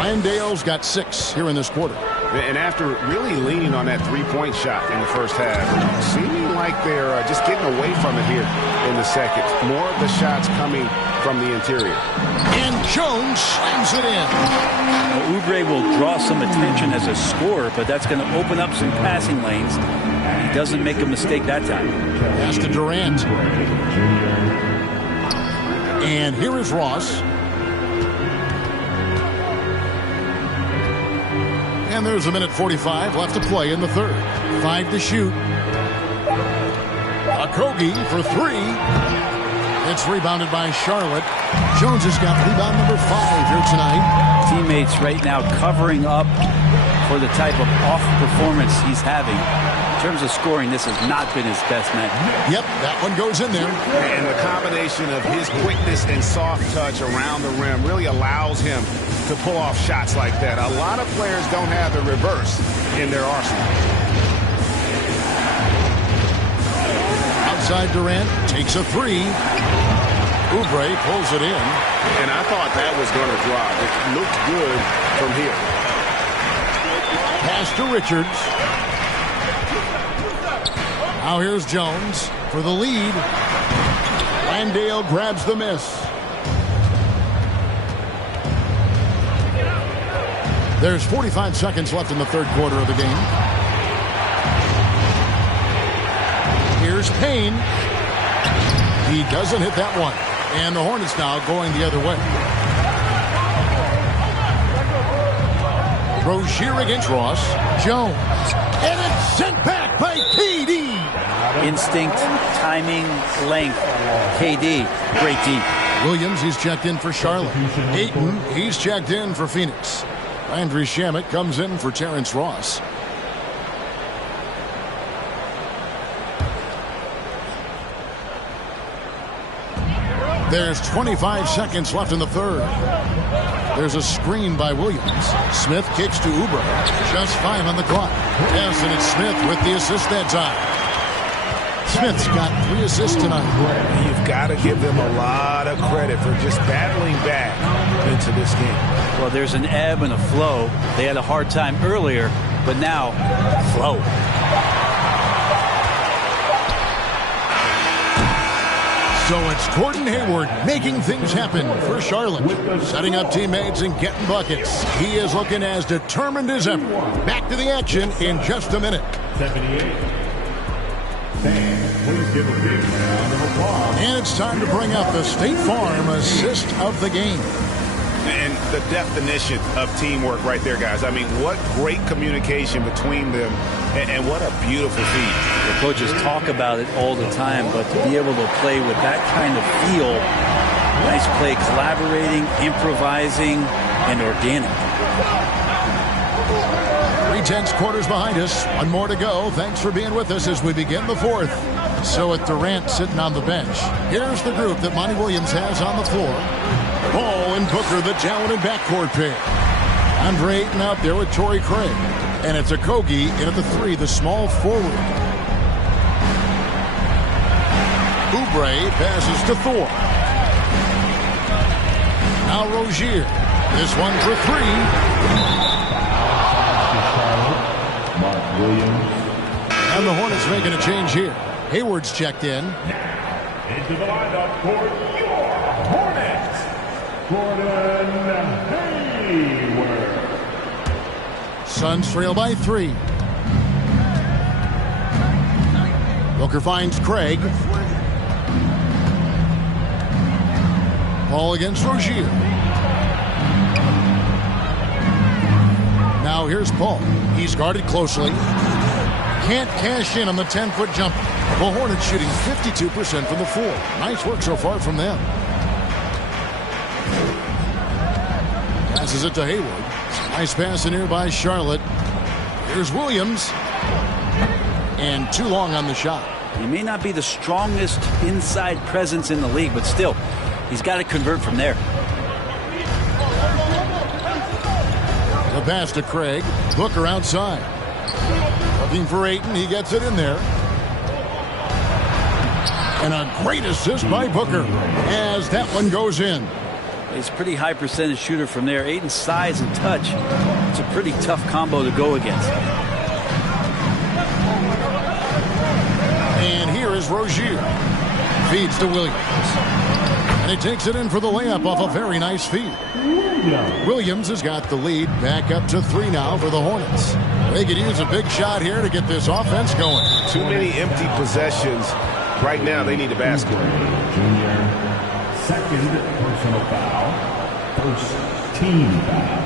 Landale's got 6 here in this quarter. And after really leaning on that three-point shot in the first half, seeming like they're just getting away from it here in the second. More of the shots coming from the interior. And Jones slams it in. Well, Oubre will draw some attention as a scorer, but that's going to open up some passing lanes. He doesn't make a mistake that time. Pass to Durant. And here is Ross. And there's 1:45 left to play in the third. 5 to shoot. Okogie for 3. It's rebounded by Charlotte. Jones has got rebound number 5 here tonight. Teammates right now covering up for the type of off performance he's having. In terms of scoring, this has not been his best night. Yep, that one goes in there. And the combination of his quickness and soft touch around the rim really allows him to pull off shots like that. A lot of players don't have the reverse in their arsenal. Outside Durant takes a 3. Oubre pulls it in. And I thought that was going to drop. It looked good from here. Pass to Richards. Now here's Jones for the lead. Landale grabs the miss. There's 45 seconds left in the third quarter of the game. Here's Payne. He doesn't hit that one. And the Hornets now going the other way. Rozier against Ross. Jones. And it's sent back by KD. Instinct, timing, length. KD, great D. Williams, he's checked in for Charlotte. Ayton, he's checked in for Phoenix. Landry Shamet comes in for Terrence Ross. There's 25 seconds left in the third. There's a screen by Williams. Smith kicks to Oubre. Just 5 on the clock. Yes, and it's Smith with the assist that time. Smith's got 3 assists tonight. You've got to give them a lot of credit for just battling back into this game. Well, there's an ebb and a flow. They had a hard time earlier, but now, flow. So it's Gordon Hayward making things happen for Charlotte. Setting up teammates and getting buckets. He is looking as determined as ever. Back to the action in just a minute. 78. Fans, please give a big round of applause. And it's time to bring out the State Farm assist of the game. And the definition of teamwork right there, guys. I mean, what great communication between them, and what a beautiful feat. The coaches talk about it all the time, but to be able to play with that kind of feel, nice play, collaborating, improvising, and organic. intense quarters behind us. One more to go. Thanks for being with us as we begin the fourth. So with Durant sitting on the bench, here's the group that Monty Williams has on the floor. Ball and Booker, the talented backcourt pair. Andre Ayton out there with Torrey Craig. And it's Okogie in at the 3, the small forward. Oubre passes to Thor. Now Rozier. This one for 3. Mark Williams. And the Hornets making a change here. Hayward's checked in. Into the lineup for your Hornets, Gordon Hayward. Suns trail by 3. Booker finds Craig. Ball against Rozier. Now here's Paul. He's guarded closely. Can't cash in on the 10-foot jumper. The Hornets shooting 52% from the floor. Nice work so far from them. Passes it to Hayward. Nice pass in here by Charlotte. Here's Williams. And too long on the shot. He may not be the strongest inside presence in the league, but still, he's got to convert from there. The pass to Craig. Booker outside. Looking for Ayton. He gets it in there. And a great assist by Booker as that one goes in. He's a pretty high percentage shooter from there. Ayton's size and touch, it's a pretty tough combo to go against. And here is Rozier. Feeds to Williams. And he takes it in for the layup off a very nice feed. Williams has got the lead back up to 3 now for the Hornets. They could use a big shot here to get this offense going. Too many empty possessions. Right now, they need a basket. Junior, second personal foul, first team foul.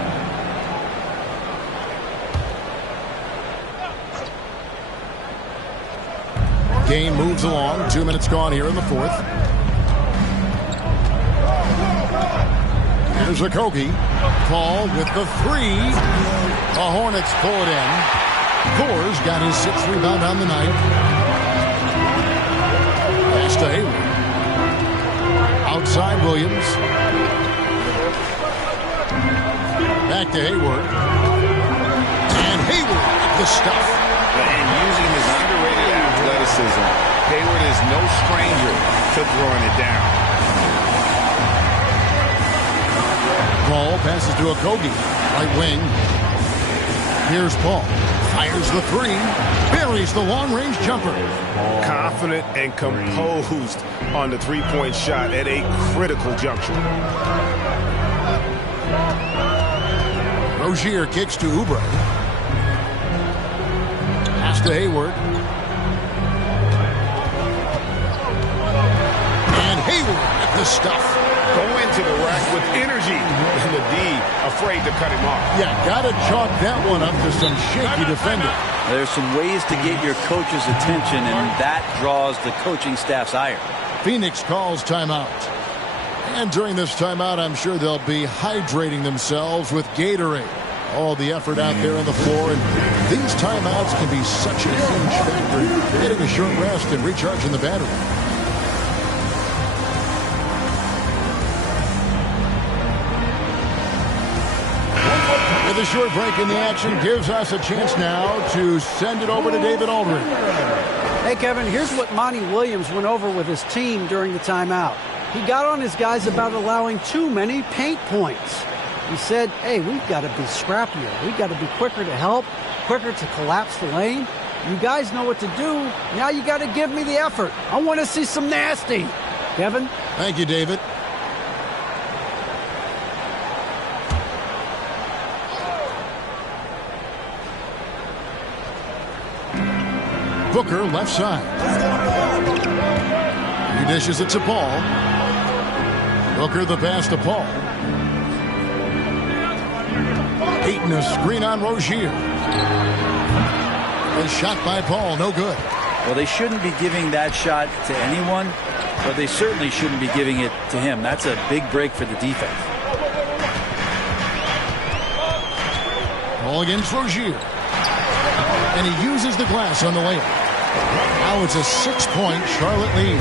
Game moves along. 2 minutes gone here in the fourth. Here's Okogie. Paul with the 3. The Hornets pull it in. Thor's got his 6th rebound on the night. Pass to Hayward. Outside Williams. Back to Hayward. And Hayward with the stuff. And using his underrated athleticism, Hayward is no stranger to throwing it down. Paul passes to Okogie. Right wing. Here's Paul. Fires the 3. Buries the long-range jumper. Confident and composed on the three-point shot at a critical juncture. Rozier kicks to Oubre. Pass to Hayward. And Hayward at the stuff. Go into the rack with energy. And the D afraid to cut him off. Yeah, got to chalk that one up to some shaky defender. There's some ways to get your coach's attention, and that draws the coaching staff's ire. Phoenix calls timeout. And during this timeout, I'm sure they'll be hydrating themselves with Gatorade. All the effort out there on the floor, and these timeouts can be such a huge factor in getting a short rest and recharging the battery. With a short break in the action gives us a chance now to send it over to David Aldridge. Hey, Kevin, here's what Monty Williams went over with his team during the timeout. He got on his guys about allowing too many paint points. He said, hey, we've got to be scrappier. We've got to be quicker to help, quicker to collapse the lane. You guys know what to do. Now you got to give me the effort. I want to see some nasty. Kevin? Thank you, David. Booker left side. He dishes it to Paul. Booker the pass to Paul. Ayton a screen on Rozier. A shot by Paul, no good. Well, they shouldn't be giving that shot to anyone, but they certainly shouldn't be giving it to him. That's a big break for the defense. Paul against Rozier. And he uses the glass on the layup. Now it's a 6-point Charlotte lead.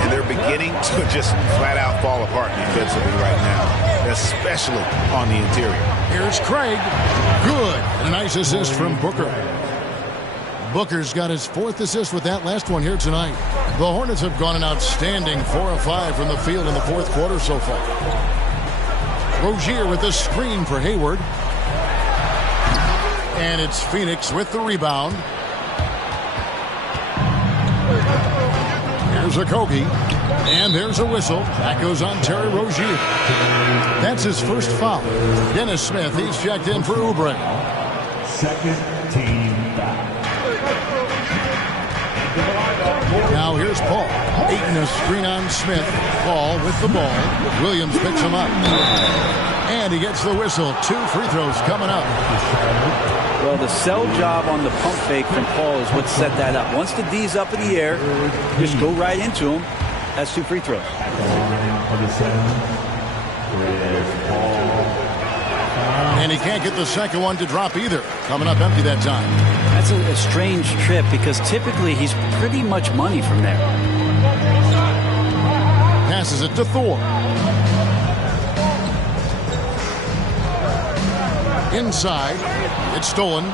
And they're beginning to just flat out fall apart defensively right now, especially on the interior. Here's Craig. Good. And a nice assist from Booker. Booker's got his 4th assist with that last one here tonight. The Hornets have gone an outstanding 4 of 5 from the field in the 4th quarter so far. Rozier with the screen for Hayward. And it's Phoenix with the rebound. Here's a Kogi. And there's a whistle. That goes on Terry Rozier. That's his first foul. Dennis Smith, he's checked in for Oubre. Second team foul. Now here's Paul. Ayton a screen on Smith. Paul with the ball. Williams picks him up. And he gets the whistle. 2 free throws coming up. Well, the sell job on the pump fake from Paul is what set that up. Once the D's up in the air, just go right into him. That's 2 free throws. And he can't get the second one to drop either. Coming up empty that time. That's a strange trip because typically he's pretty much money from there. Passes it to Thor. Inside. It's stolen.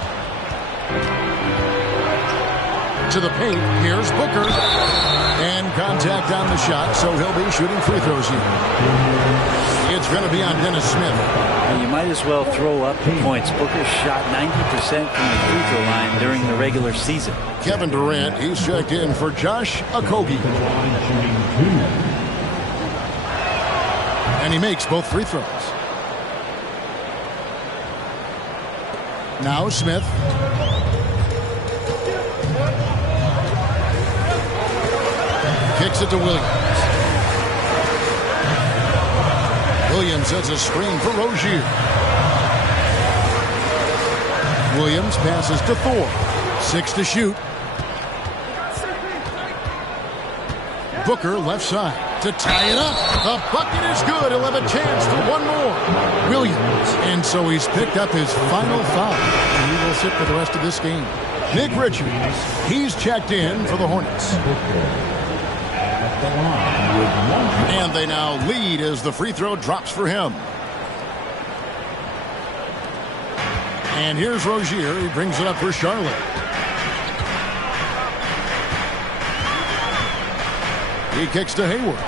To the paint. Here's Booker. And contact on the shot, so he'll be shooting free throws here. It's going to be on Dennis Smith. And you might as well throw up the points. Booker shot 90% from the free throw line during the regular season. Kevin Durant, he's checked in for Josh Okogie. And he makes both free throws. Now Smith. Kicks it to Williams. Williams sets a screen for Rozier. Williams passes to Thor. 6 to shoot. Booker left side to tie it up. The bucket is good. He'll have a chance for one more. Williams. And so he's picked up his final foul. And he will sit for the rest of this game. Nick Richards. He's checked in for the Hornets. And they now lead as the free throw drops for him. And here's Rozier. He brings it up for Charlotte. He kicks to Hayward.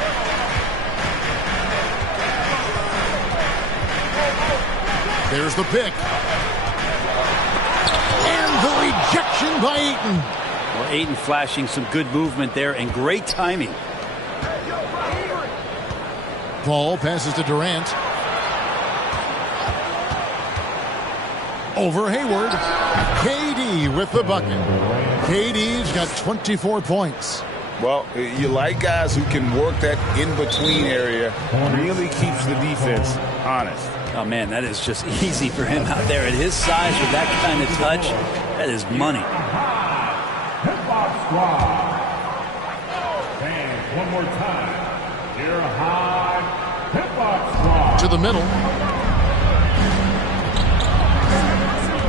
There's the pick. And the rejection by Ayton. Well, Ayton flashing some good movement there and great timing. Paul passes to Durant. Over Hayward. KD with the bucket. KD's got 24 points. Well, you like guys who can work that in-between area. Really keeps the defense honest. Oh, man, that is just easy for him out there at his size with that kind of touch. That is money. And one more time. Here high. Hip-hop squad. To the middle.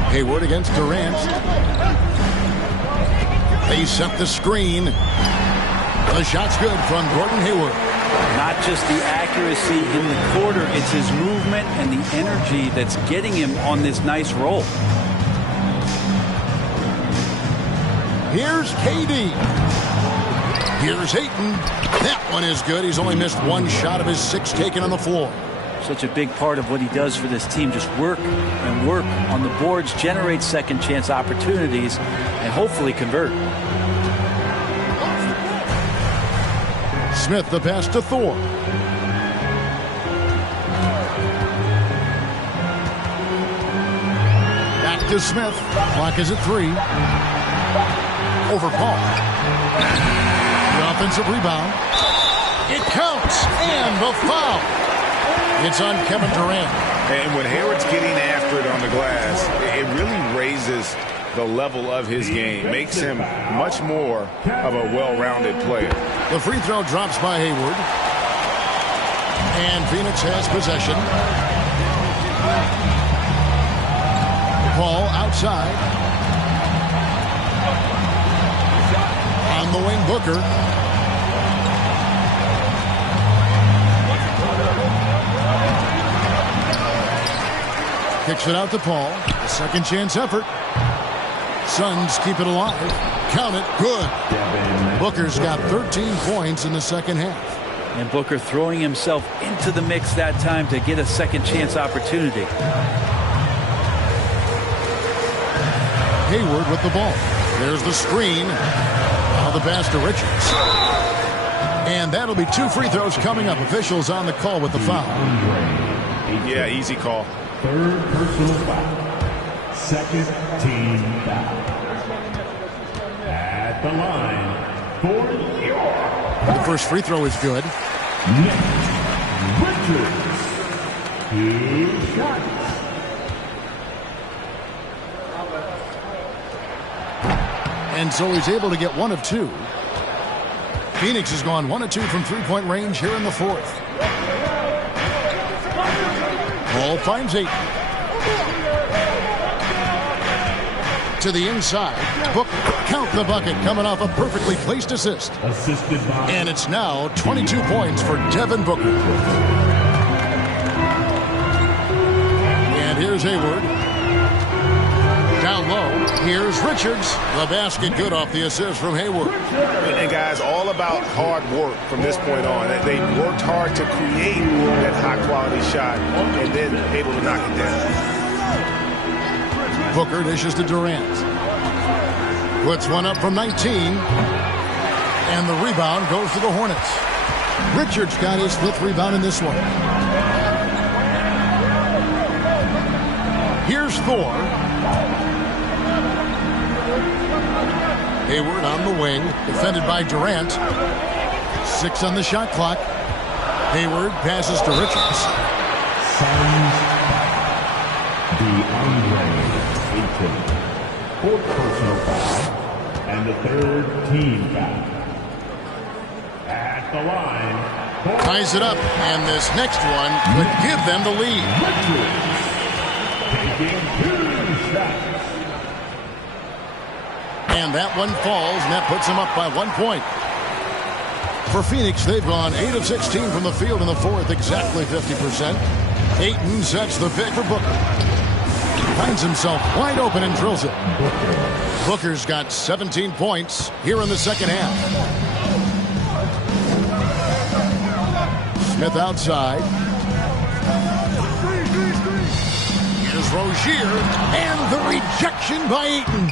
Hayward against Durant. They set the screen. The shot's good from Gordon Hayward. Not just the accuracy in the quarter, it's his movement and the energy that's getting him on this nice roll. Here's KD. Here's Ayton. That one is good. He's only missed one shot of his 6 taken on the floor. Such a big part of what he does for this team. Just work and work on the boards, generate second chance opportunities, and hopefully convert. Smith the pass to Thor. Back to Smith. Clock is at 3. Over Paul. The offensive rebound. It counts. And the foul. It's on Kevin Durant. And when Hayward's getting after it on the glass, it really raises the level of his game. Makes him much more of a well-rounded player. The free throw drops by Hayward. And Phoenix has possession. Paul outside. On the wing, Booker. Kicks it out to Paul. A second chance effort. Suns keep it alive. Count it. Good. Booker's got 13 points in the second half. And Booker throwing himself into the mix that time to get a second chance opportunity. Hayward with the ball. There's the screen. Now the pass to Richards. And that'll be 2 free throws coming up. Officials on the call with the foul. Yeah, easy call. Third personal foul. Second team foul. At the line for your... The first free throw is good. Richards. 2 shots. And so he's able to get 1 of 2. Phoenix has gone 1 of 2 from three-point range here in the fourth. Ball finds 8. To the inside. Booker, count the bucket, coming off a perfectly placed assist. Assisted by... And it's now 22 points for Devin Booker. And here's Hayward. Down low. Here's Richards. The basket good off the assist from Hayward. And guys, all about hard work from this point on. They worked hard to create that high-quality shot and then able to knock it down. Booker dishes to Durant. Puts one up from 19. And the rebound goes to the Hornets. Richards got his 5th rebound in this one. Here's Thor. Hayward on the wing, defended by Durant. 6 on the shot clock. Hayward passes to Richards. DeAndre Ayton. 4th personal foul. And the 3rd team foul. At the line. Ties it up, and this next one could give them the lead. Richards taking 2 shots. And that one falls, and that puts them up by 1 point. For Phoenix, they've gone 8 of 16 from the field in the fourth, exactly 50%. Ayton sets the pick for Booker. Finds himself wide open and drills it. Booker's got 17 points here in the second half. Smith outside. Here's Rozier, and the rejection by Ayton.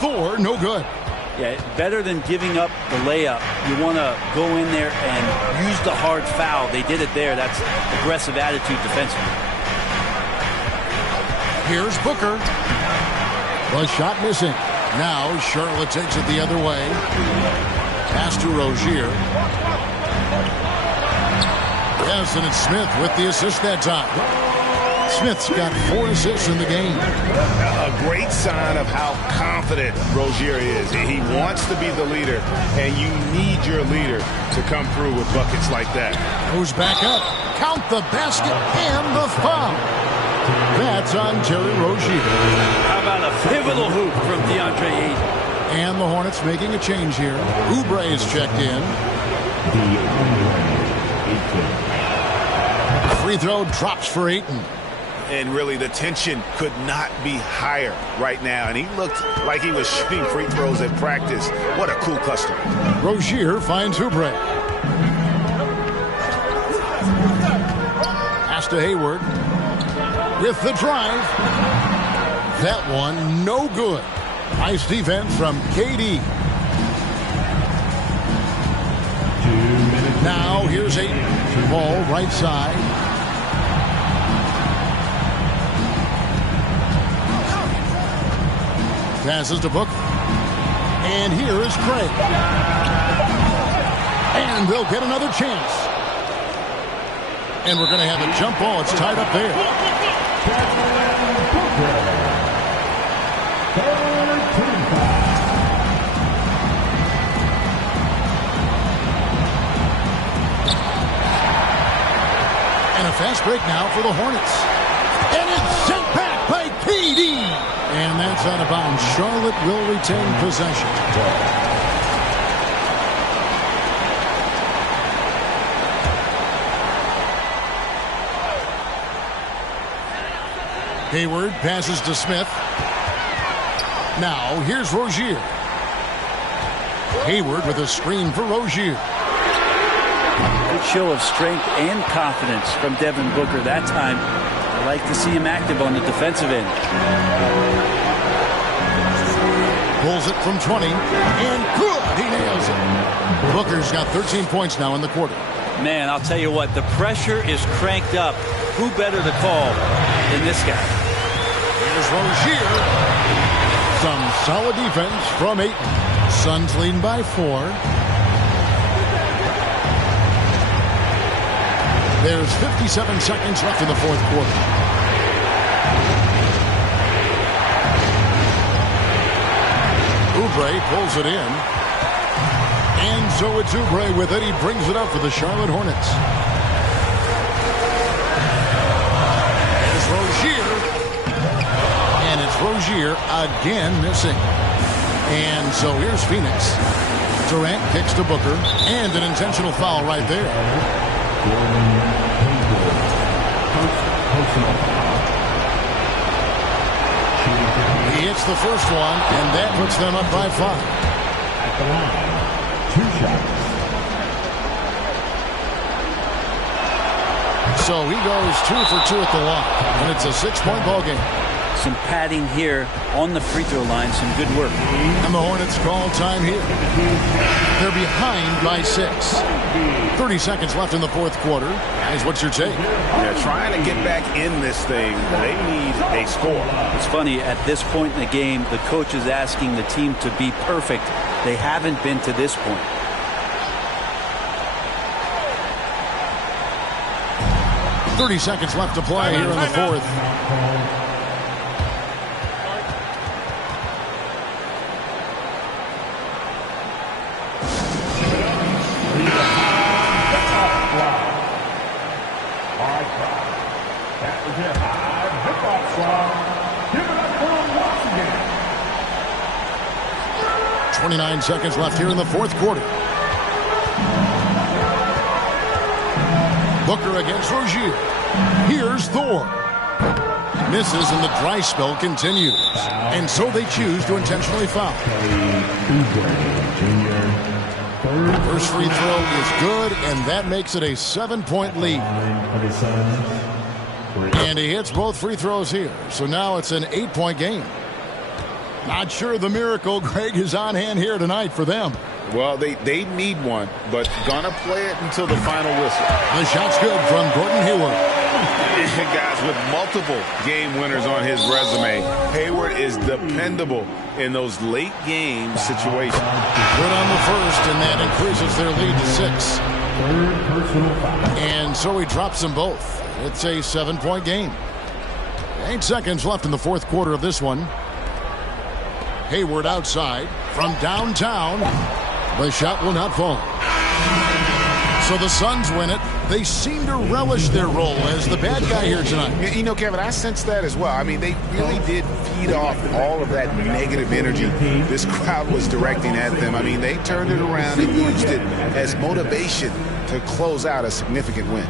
Thor, no good. Yeah, better than giving up the layup. You want to go in there and use the hard foul. They did it there. That's aggressive attitude defensively. Here's Booker. The shot missing. Now Charlotte takes it the other way. Pass to Rozier. Yes, and it's Smith with the assist that time. Smith's got 4 assists in the game. A great sign of how confident Rozier is. He wants to be the leader, and you need your leader to come through with buckets like that. Goes back up. Count the basket and the foul. That's on Terry Rozier. How about a pivotal hoop from DeAndre Ayton? And the Hornets making a change here. Oubre is checked in. Free throw drops for Ayton. And really, the tension could not be higher right now. And he looked like he was shooting free throws at practice. What a cool customer. Rozier finds Oubre. Pass to Hayward. With the drive. That one, no good. Nice defense from KD. Now, here's Ayton. Ball right side. Passes to Booker. And here is Craig. And they'll get another chance. And we're going to have a jump ball. It's tied up there. And a fast break now for the Hornets. And it's sent back by KD. And that's out of bounds. Charlotte will retain possession. Hayward passes to Smith. Now here's Rozier. Hayward with a screen for Rozier. Good show of strength and confidence from Devin Booker that time. I like to see him active on the defensive end. Pulls it from 20, and good! He nails it. Booker's got 13 points now in the quarter. Man, I'll tell you what, the pressure is cranked up. Who better to call than this guy? Here's Rozier. Some solid defense from Ayton. Suns leading by 4. There's 57 seconds left in the fourth quarter. Oubre pulls it in. And so it's Oubre with it. He brings it up for the Charlotte Hornets. There's Rozier. And it's Rozier again missing. And so here's Phoenix. Durant kicks to Booker. And an intentional foul right there. He hits the first one, and that puts them up by 5. At the line, 2 shots. So he goes 2 for 2 at the line, and it's a 6-point ball game. Some padding here on the free throw line. Some good work. And the Hornets call time here. They're behind by 6. 30 seconds left in the fourth quarter. Guys, what's your take? Yeah, trying to get back in this thing, they need a score. It's funny, at this point in the game, the coach is asking the team to be perfect. They haven't been to this point. .30 seconds left to play here in the fourth. That was it. Hip-hop song. Give it up for him once again. 29 seconds left here in the fourth quarter. Booker against Rozier. Here's Thor. Misses and the dry spell continues. And so they choose to intentionally foul. First free throw is good, and that makes it a 7-point lead. And he hits both free throws here. So now it's an 8-point game. Not sure the miracle, Greg, is on hand here tonight for them. Well, they need one, but gonna play it until the final whistle. The shot's good from Gordon Hayward. Guys, with multiple game winners on his resume, Hayward is dependable in those late game situations. Good on the first, and that increases their lead to 6. And so he drops them both. It's a 7-point game. 8 seconds left in the fourth quarter of this one. Hayward outside from downtown. The shot will not fall. So the Suns win it. They seem to relish their role as the bad guy here tonight. You know, Kevin, I sense that as well. I mean, they really did feed off all of that negative energy this crowd was directing at them. I mean, they turned it around and used it as motivation to close out a significant win.